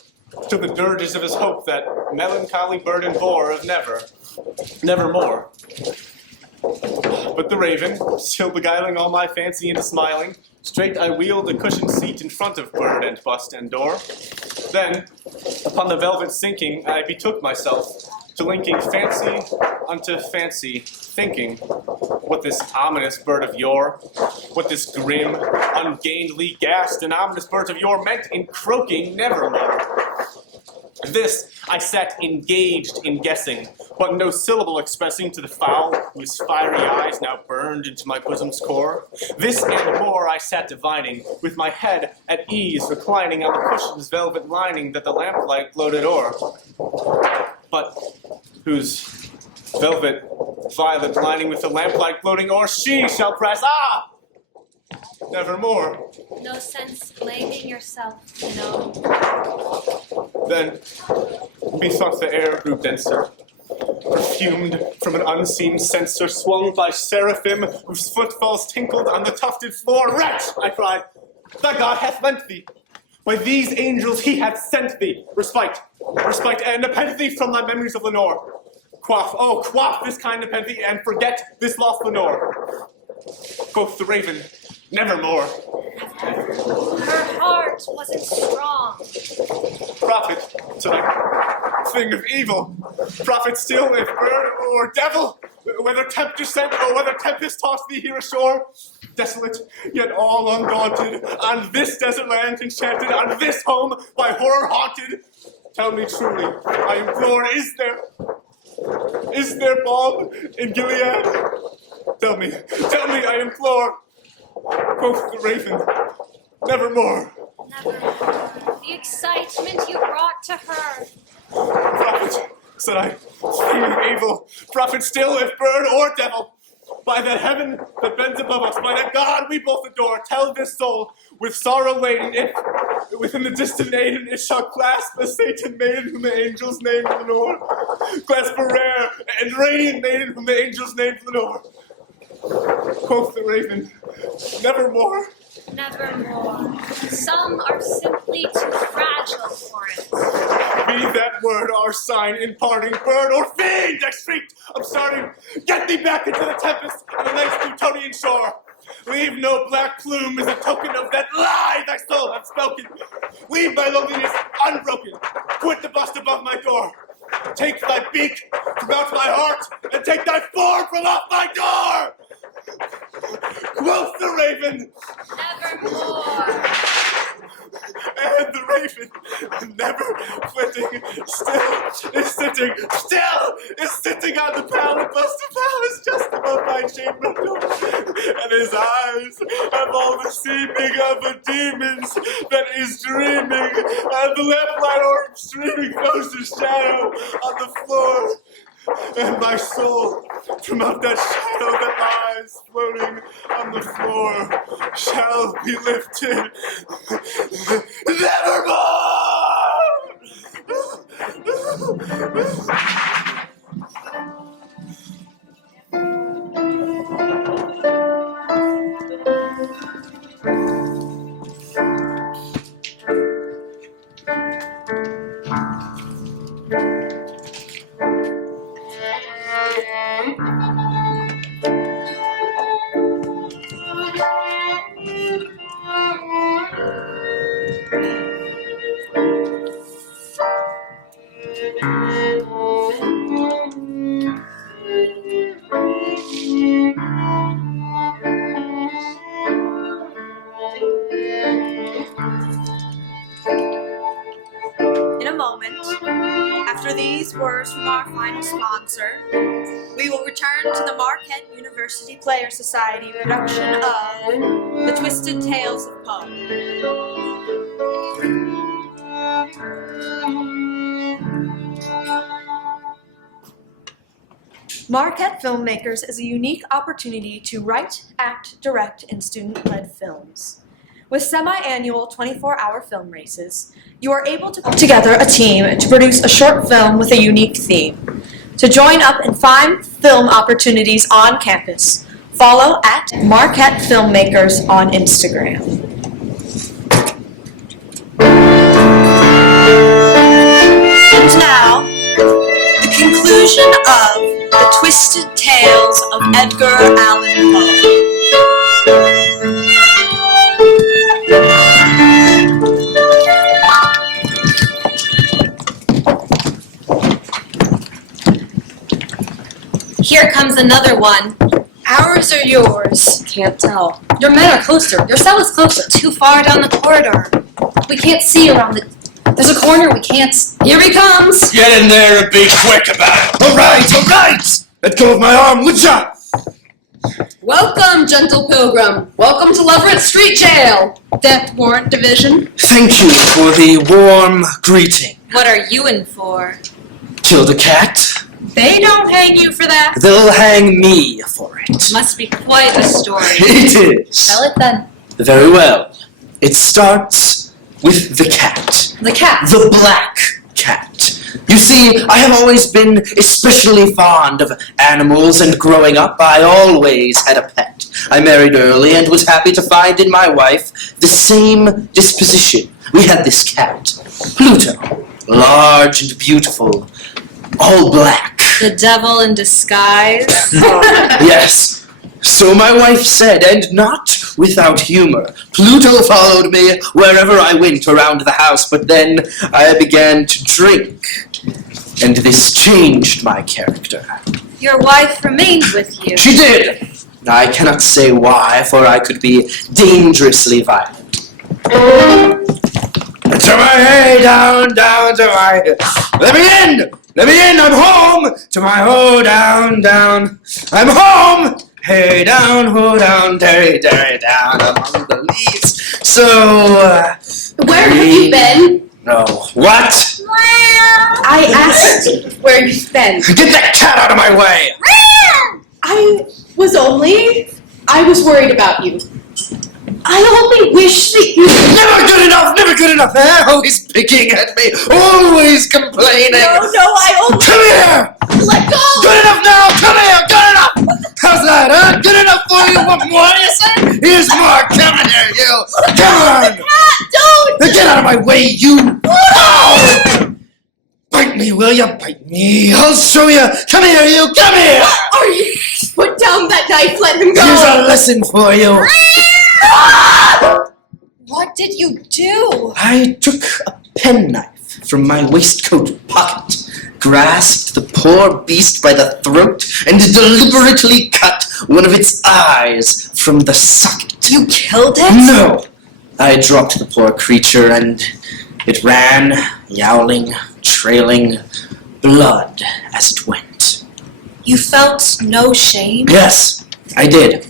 till the dirges of his hope that melancholy burden bore of nevermore. But the raven, still beguiling all my fancy into smiling, straight I wheeled a cushioned seat in front of bird and bust and door. Then, upon the velvet sinking, I betook myself to linking fancy unto fancy, thinking what this ominous bird of yore, what this grim, ungainly, ghast and ominous bird of yore meant in croaking Nevermore. This I sat engaged in guessing, but no syllable expressing to the fowl whose fiery eyes now burned into my bosom's core. This and more I sat divining, with my head at ease reclining on the cushion's velvet lining that the lamplight gloated o'er, but whose velvet violet lining with the lamplight gloating o'er she shall press, nevermore. No sense blaming yourself, you know. Then, methought the air grew denser, perfumed from an unseen censer, swung by seraphim whose footfalls tinkled on the tufted floor. Wretch, I cried, thy God hath lent thee. By these angels he hath sent thee. Respite, and nepent thee from thy memories of Lenore. Quaff this kind nepenthe, and forget this lost Lenore. Quoth the raven, Nevermore. Her heart wasn't strong. Prophet, said I, thing of evil. Prophet still, if bird or devil, whether tempter sent or whether tempest tossed thee here ashore. Desolate, yet all undaunted, on this desert land enchanted, on this home by horror haunted. Tell me truly, I implore, is there balm in Gilead? Tell me, I implore. Quoth the raven, Nevermore. Nevermore. The excitement you brought to her. Prophet, said I, thing of evil, prophet still, if bird or devil, by that heaven that bends above us, by that God we both adore, tell this soul, with sorrow laden, if within the distant maiden it shall clasp the Satan maiden whom the angels named Lenore, clasp a rare and radiant maiden whom the angels named Lenore. Quoth the raven, Nevermore. Nevermore. Some are simply too fragile for it. Be that word our sign in parting, bird or fiend, I shrieked, upstarting. Get thee back into the tempest on the night's Plutonian shore. Leave no black plume as a token of that lie thy soul hath spoken. Leave thy loneliness unbroken. Quit the bust above my door. Take thy beak from out my heart, and take thy form from off my door! Quoth the raven, Nevermore. and the raven, never flitting, is sitting on the pallid bust of palace just above my chamber door. And his eyes have all the seeming of a demon's that is dreaming, and the lamplight orb streaming close to shadow on the floor. And my soul, from out that shadow that lies floating on the floor, shall be lifted nevermore. final sponsor, we will return to the Marquette University Players Society production of The Twisted Tales of Poe. Marquette Filmmakers is a unique opportunity to write, act, direct, and student-led films. With semi-annual 24-hour film races, you are able to put together a team to produce a short film with a unique theme. To join up and find film opportunities on campus, follow at Marquette Filmmakers on Instagram. And now, the conclusion of The Twisted Tales of Edgar Allan Poe. Here comes another one. Ours or yours? Can't tell. Your men are closer. Your cell is closer. Too far down the corridor. We can't see around the... There's a corner we can't... Here he comes! Get in there and be quick about it. All right! Let go of my arm, would ya? Welcome, gentle pilgrim. Welcome to Leverett Street Jail. Death Warrant Division. Thank you for the warm greeting. What are you in for? Killed a cat? They don't hang you for that. They'll hang me for it. Must be quite a story. It is. Tell it then. Very well. It starts with the cat. The cat. The black cat. You see, I have always been especially fond of animals, and growing up, I always had a pet. I married early and was happy to find in my wife the same disposition. We had this cat, Pluto, large and beautiful, all black. The devil in disguise. Yes, so my wife said, and not without humor. Pluto followed me wherever I went around the house, but then I began to drink, and this changed my character. Your wife remained with you. She did. I cannot say why, for I could be dangerously violent. To my hay, down to my... Let me in, I'm home! To my ho, down, I'm home! Hey, down, ho, down, down, among the leaves. So, Where have you been? No. What? I asked where you've been. Get that cat out of my way! I was worried about you. I only wish that you... Never good enough! Always picking at me, always complaining! No, I only... Come here! Let go! Good enough now! Come here! Good enough! How's that, huh? Good enough for you? What more do you say? Here's more! Come here, you! Come on! Don't! Get out of my way, you! Oh! Bite me, will you? Bite me! I'll show you! Come here, you! Come here! What are you... Put down that knife, let him go! Here's a lesson for you! What did you do? I took a penknife from my waistcoat pocket, grasped the poor beast by the throat, and deliberately cut one of its eyes from the socket. You killed it? No! I dropped the poor creature, and it ran, yowling, trailing, blood as it went. You felt no shame? Yes, I did.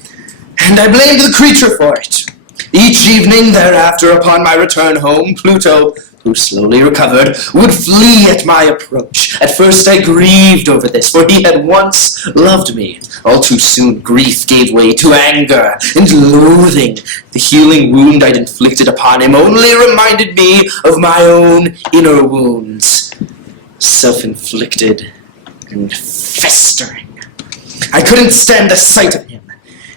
And I blamed the creature for it. Each evening thereafter, upon my return home, Pluto, who slowly recovered, would flee at my approach. At first I grieved over this, for he had once loved me. All too soon grief gave way to anger and loathing. The healing wound I'd inflicted upon him only reminded me of my own inner wounds, self-inflicted and festering. I couldn't stand the sight of him,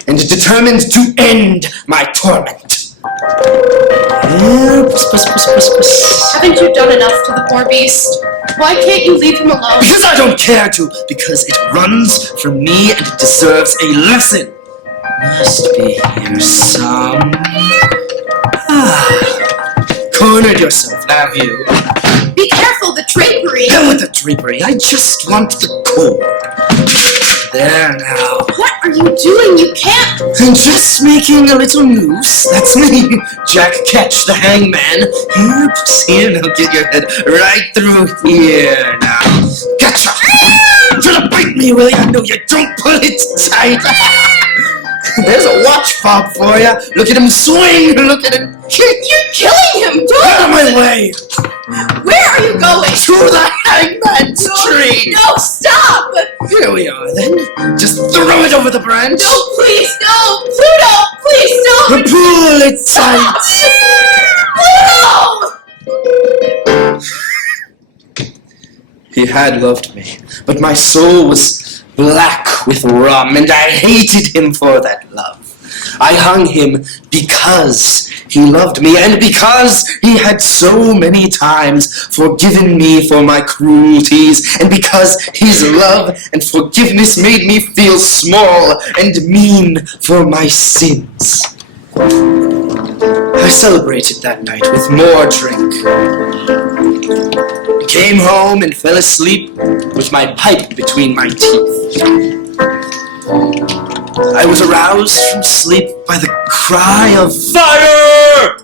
and determined to end my torment. Haven't you done enough to the poor beast? Why can't you leave him alone? Because I don't care to, because it runs from me and it deserves a lesson. Must be here some... Cornered yourself, have you? Be careful, the drapery! Hell with the drapery, I just want the core. There now. What are you doing? You can't... I'm just making a little noose. That's me, Jack Ketch, the hangman. Here, now get your head right through here now. Gotcha! me, will ya? No, you don't pull it tight. There's a watch fob for ya. Look at him swing. Look at him kick. You're killing him! Out of Don't! my way. Where are you going? To the hangman's tree. No, stop! Here we are, then. Just throw it over the branch. No, please, no! Pluto, please don't! Pull it tight. Pluto! He had loved me, but my soul was black with rum, and I hated him for that love. I hung him because he loved me, and because he had so many times forgiven me for my cruelties, and because his love and forgiveness made me feel small and mean for my sins. I celebrated that night with more drink. Came home and fell asleep with my pipe between my teeth. I was aroused from sleep by the cry of fire!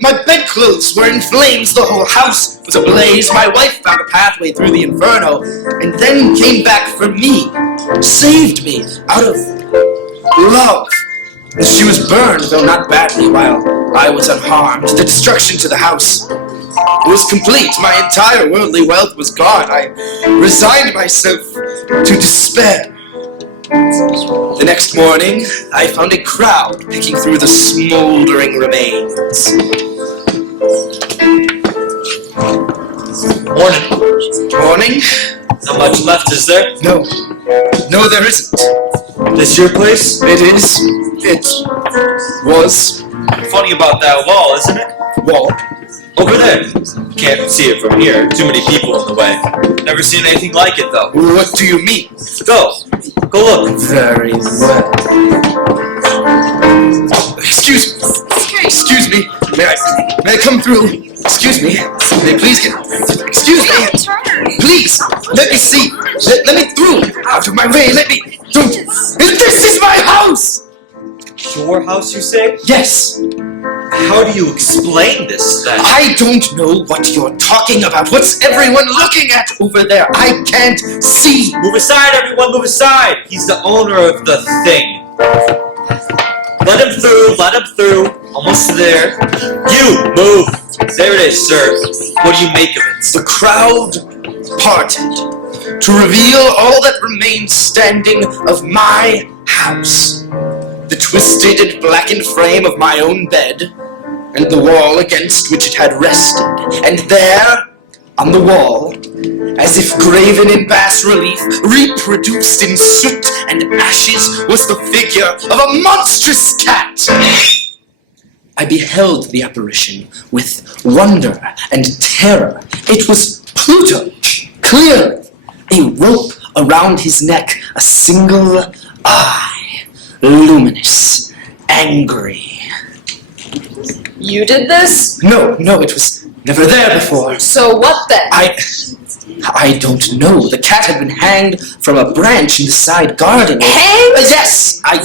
My bedclothes were in flames, the whole house was ablaze. My wife found a pathway through the inferno and then came back for me, saved me out of love. She was burned, though not badly, while I was unharmed. The destruction to the house was complete. My entire worldly wealth was gone. I resigned myself to despair. The next morning, I found a crowd picking through the smoldering remains. Morning. Not much left, is there? No, there isn't. This your place? It is. It was. Funny about that wall, isn't it? Wall. Over there. Can't see it from here. Too many people in the way. Never seen anything like it, though. What do you mean? Go look. Very well. Excuse me. May I come through? Excuse me. May I please get... Excuse me. Please, let me see. Let me through. Out of my way. Let me... Don't... This is my house! Your house, you say? Yes. How do you explain this, then? I don't know what you're talking about. What's everyone looking at over there? I can't see. Move aside, everyone, move aside! He's the owner of the thing. Let him through. Almost there. You, move! There it is, sir. What do you make of it? The crowd parted to reveal all that remained standing of my house. The twisted and blackened frame of my own bed, and the wall against which it had rested. And there, on the wall, as if graven in bas relief, reproduced in soot and ashes, was the figure of a monstrous cat. I beheld the apparition with wonder and terror. It was Pluto, clearly, a rope around his neck, a single eye, luminous, angry. You did this? No, it was never there before. So what then? I don't know. The cat had been hanged from a branch in the side garden. Hanged? Yes! I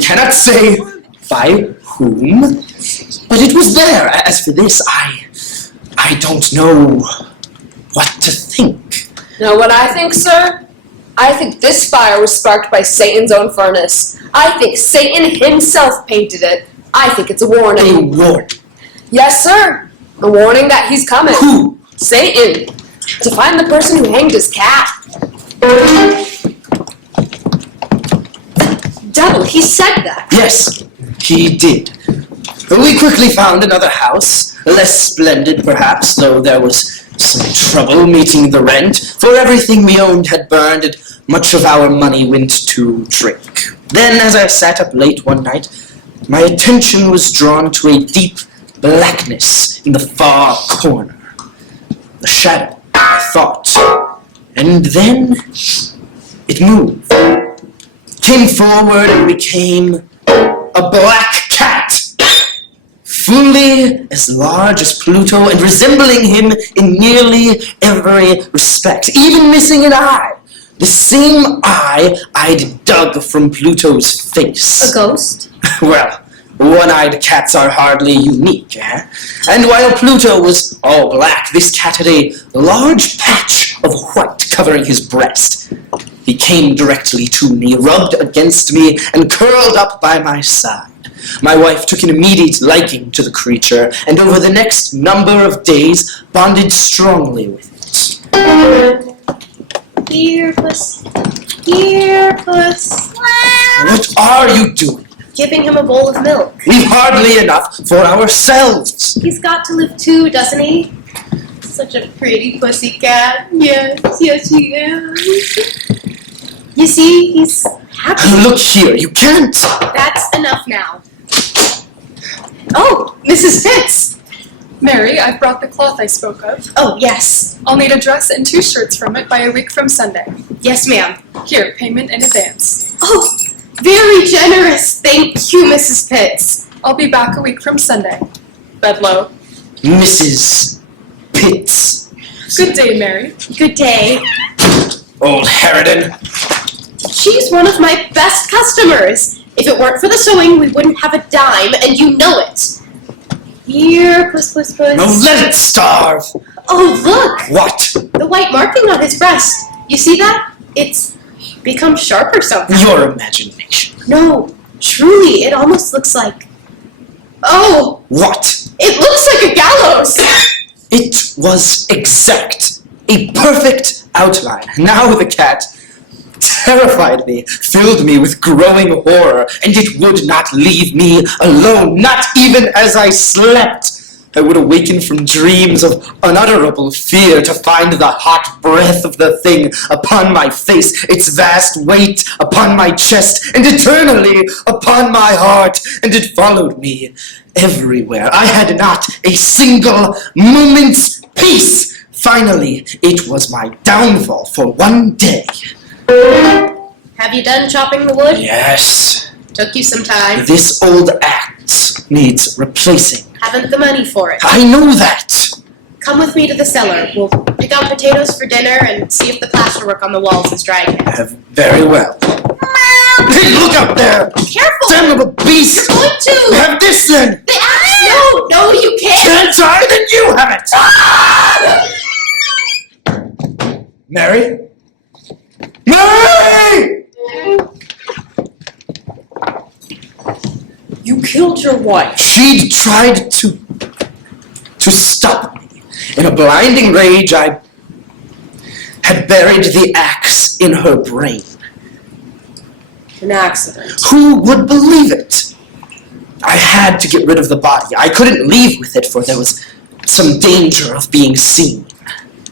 cannot say by whom, but it was there. As for this, I don't know what to think. Know what I think, sir? I think this fire was sparked by Satan's own furnace. I think Satan himself painted it. I think it's a warning. A warning? Yes, sir. A warning that he's coming. Who? Satan. To find the person who hanged his cat. Devil, he said that. Yes, he did. We quickly found another house, less splendid perhaps, though there was some trouble meeting the rent, for everything we owned had burned and much of our money went to drink. Then, as I sat up late one night, my attention was drawn to a deep blackness in the far corner. A shadow, I thought. And then it moved. Came forward and became a black cat. Fully as large as Pluto and resembling him in nearly every respect, even missing an eye. The same eye I'd dug from Pluto's face. A ghost? Well, one-eyed cats are hardly unique, eh? And while Pluto was all black, this cat had a large patch of white covering his breast. He came directly to me, rubbed against me, and curled up by my side. My wife took an immediate liking to the creature, and over the next number of days bonded strongly with it. Here, puss. Here, puss. What are you doing? Giving him a bowl of milk. We've hardly enough for ourselves. He's got to live too, doesn't he? Such a pretty pussycat. Yes, yes, he is. You see, he's happy. Look here, you can't. That's enough now. Oh, Mrs. Fitz. Mary, I've brought the cloth I spoke of. Oh, yes. I'll need a dress and 2 shirts from it by a week from Sunday. Yes, ma'am. Here, payment in advance. Oh, very generous. Thank you, Mrs. Pitts. I'll be back a week from Sunday. Bedloe. Mrs. Pitts. Good day, Mary. Good day. Old harridan. She's one of my best customers. If it weren't for the sewing, we wouldn't have a dime, and you know it. Here, puss, puss, puss. No, let it starve. Oh, look! What? The white marking on his breast. You see that? It's become sharper somehow. Your imagination. No, truly, it almost looks like... Oh! What? It looks like a gallows! It was exact. A perfect outline. Now the cat terrified me, filled me with growing horror, and it would not leave me alone, not even as I slept. I would awaken from dreams of unutterable fear to find the hot breath of the thing upon my face, its vast weight upon my chest, and eternally upon my heart, and it followed me everywhere. I had not a single moment's peace. Finally, it was my downfall for one day. Have you done chopping the wood? Yes. Took you some time. This old axe needs replacing. Haven't the money for it. I know that. Come with me to the cellar. We'll pick out potatoes for dinner and see if the plasterwork on the walls is drying yet. Very well. Hey, look up there! Careful! Damnable beast! You're going to! Have this then! The axe! No, no, you can't! Can't I? Then you have it! Mary? Mary! You killed your wife. She'd tried to stop me. In a blinding rage, I had buried the axe in her brain. An accident. Who would believe it? I had to get rid of the body. I couldn't leave with it, for there was some danger of being seen.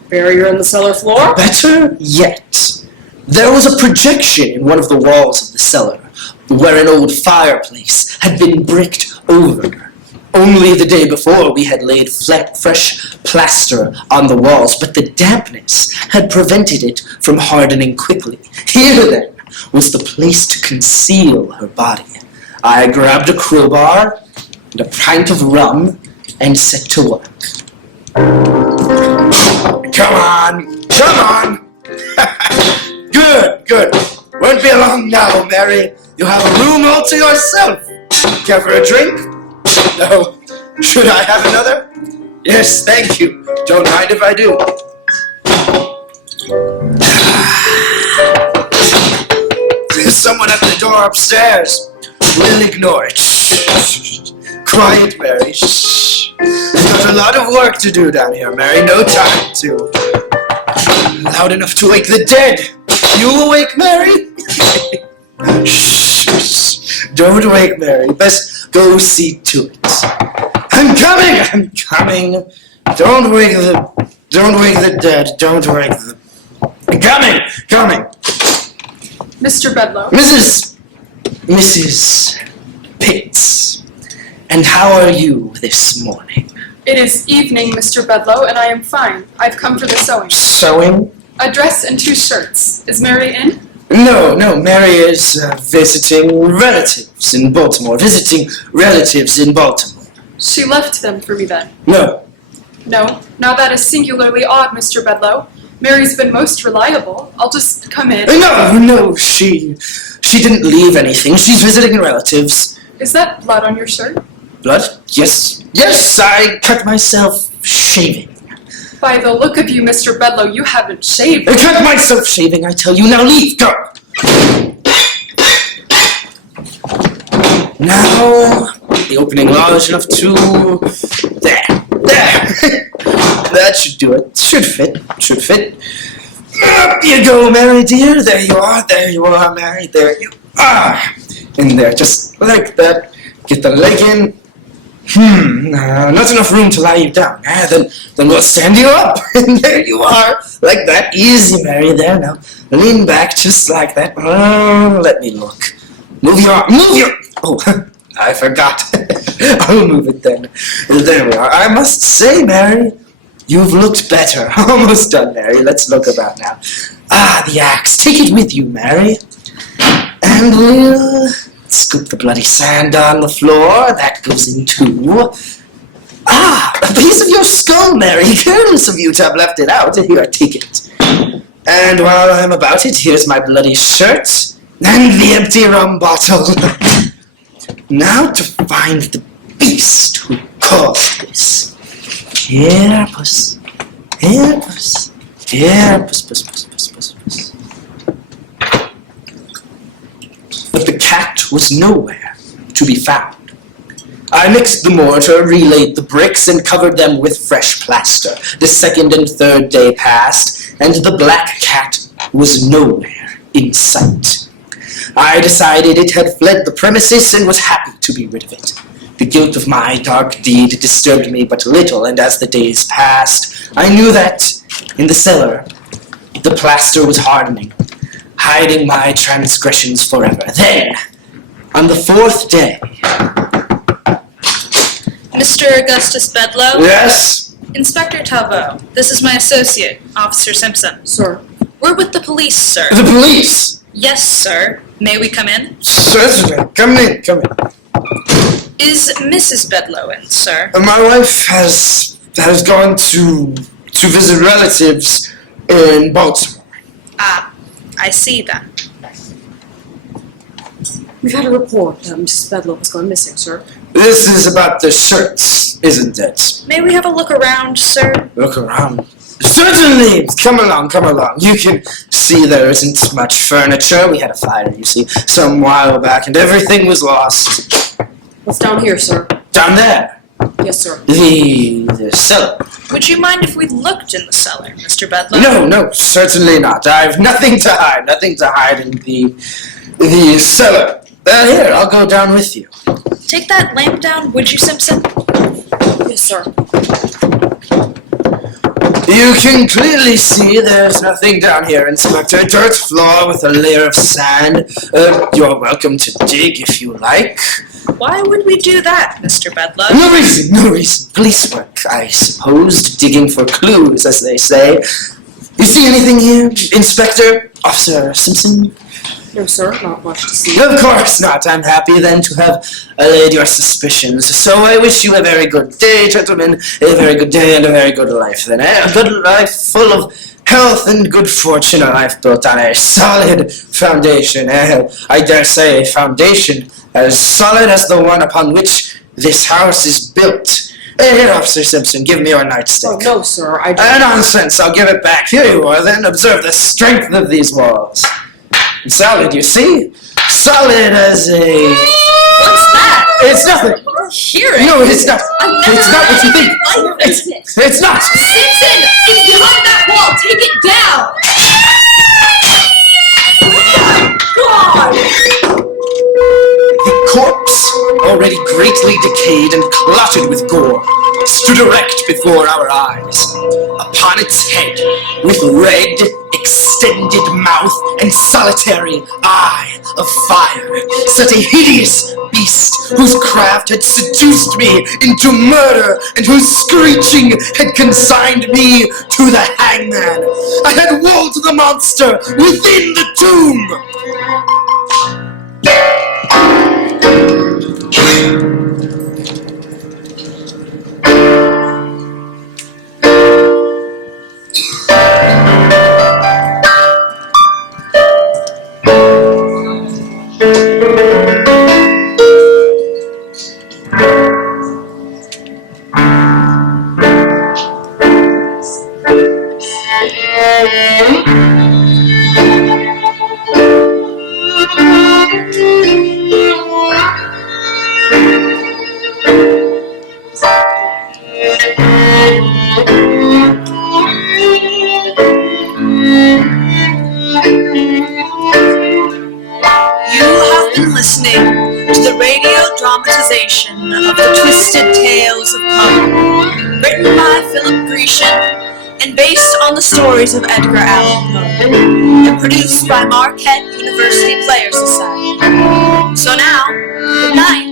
Bury her in the cellar floor? Better yet, there was a projection in one of the walls of the cellar, where an old fireplace had been bricked over. Only the day before we had laid fresh plaster on the walls, but the dampness had prevented it from hardening quickly. Here, then, was the place to conceal her body. I grabbed a crowbar and a pint of rum and set to work. Come on! Come on! Good, good. Won't be long now, Mary. You have a room all to yourself. Care for a drink? No. Should I have another? Yes, thank you. Don't mind if I do. There's someone at the door upstairs. We'll ignore it. Shh. Quiet, Mary. Shh. We've got a lot of work to do down here, Mary. No time to. Loud enough to wake the dead. You awake, Mary? Shh. Don't wake, Mary. Best go see to it. I'm coming. Don't wake the dead. Don't wake the. Coming. Mr. Bedloe. Mrs. Pitts. And how are you this morning? It is evening, Mr. Bedloe, and I am fine. I've come for the sewing. Sewing? A dress and 2 shirts. Is Mary in? No, Mary is visiting relatives in Baltimore. She left them for me then. No. No, now that is singularly odd, Mr. Bedloe. Mary's been most reliable. I'll just come in. No, she didn't leave anything. She's visiting relatives. Is that blood on your shirt? Blood? Yes, I cut myself shaving. By the look of you, Mr. Bedloe, you haven't shaved. I cut myself shaving, I tell you. Now leave, go! Now, the opening large enough to... There. That should do it. Should fit. Up you go, Mary dear. There you are, Mary. There you are. In there, just like that. Get the leg in. Not enough room to lie you down. Then we'll stand you up. And there you are. Like that. Easy, Mary. There now. Lean back just like that. Oh, let me look. Move your arm. Oh, I forgot. I'll move it then. There we are. I must say, Mary, you've looked better. Almost done, Mary. Let's look about now. The axe. Take it with you, Mary. And we'll scoop the bloody sand on the floor. That goes in too. A piece of your skull, Mary. Careless of you to have left it out. Here, take it. And while I'm about it, here's my bloody shirt and the empty rum bottle. Now to find the beast who caused this. Here, puss. Here, puss. Here, puss. But the cat was nowhere to be found. I mixed the mortar, relaid the bricks, and covered them with fresh plaster. The second and third day passed, and the black cat was nowhere in sight. I decided it had fled the premises and was happy to be rid of it. The guilt of my dark deed disturbed me but little, and as the days passed, I knew that, in the cellar, the plaster was hardening, hiding my transgressions forever. Then, on the fourth day... Mr. Augustus Bedloe? Yes? Inspector Talbot, this is my associate, Officer Simpson. Sir. We're with the police, sir. The police? Yes, sir. May we come in? Certainly. Come in. Is Mrs. Bedloe in, sir? My wife has gone to visit relatives in Baltimore. I see then. We've had a report that Mrs. Bedloe has gone missing, sir. This is about the shirts, isn't it? May we have a look around, sir? Look around. Certainly! Come along. You can see there isn't much furniture. We had a fire, you see, some while back, and everything was lost. What's down here, sir? Down there? Yes, sir. The cellar. Would you mind if we looked in the cellar, Mr. Bedloe? No, certainly not. I've nothing to hide in the cellar. Here, I'll go down with you. Take that lamp down, would you, Simpson? Yes, sir. You can clearly see there's nothing down here, Inspector. Dirt floor with a layer of sand. You're welcome to dig if you like. Why would we do that, Mr. Bedloe? No reason. Police work, I suppose. Digging for clues, as they say. You see anything here, Inspector? Officer Simpson? No, sir. Not much to see. Of course not. I'm happy then to have allayed your suspicions. So I wish you a very good day, gentlemen. A very good day and a very good life then. A good life full of health and good fortune. A life built on a solid foundation. I dare say a foundation as solid as the one upon which this house is built. Here, Officer Simpson, give me your nightstick. Oh, no, sir. I don't... Nonsense. I'll give it back. Here you are then. Observe the strength of these walls. Solid, you see? Solid as a... What's that? It's nothing. Hearing? No, it's not. It's not what you think. It's not. Simpson! It's behind that wall! Take it down! The corpse, already greatly decayed and clotted with gore, stood erect before our eyes. Upon its head, with red, extended mouth and solitary eye of fire, sat a hideous beast whose craft had seduced me into murder and whose screeching had consigned me to the hangman. I had walled the monster within the tomb. radio dramatization of the twisted tales of Poe, written by Philip Grecian and based on the stories of Edgar Allan Poe, and produced by Marquette University Players Society. So now, good night.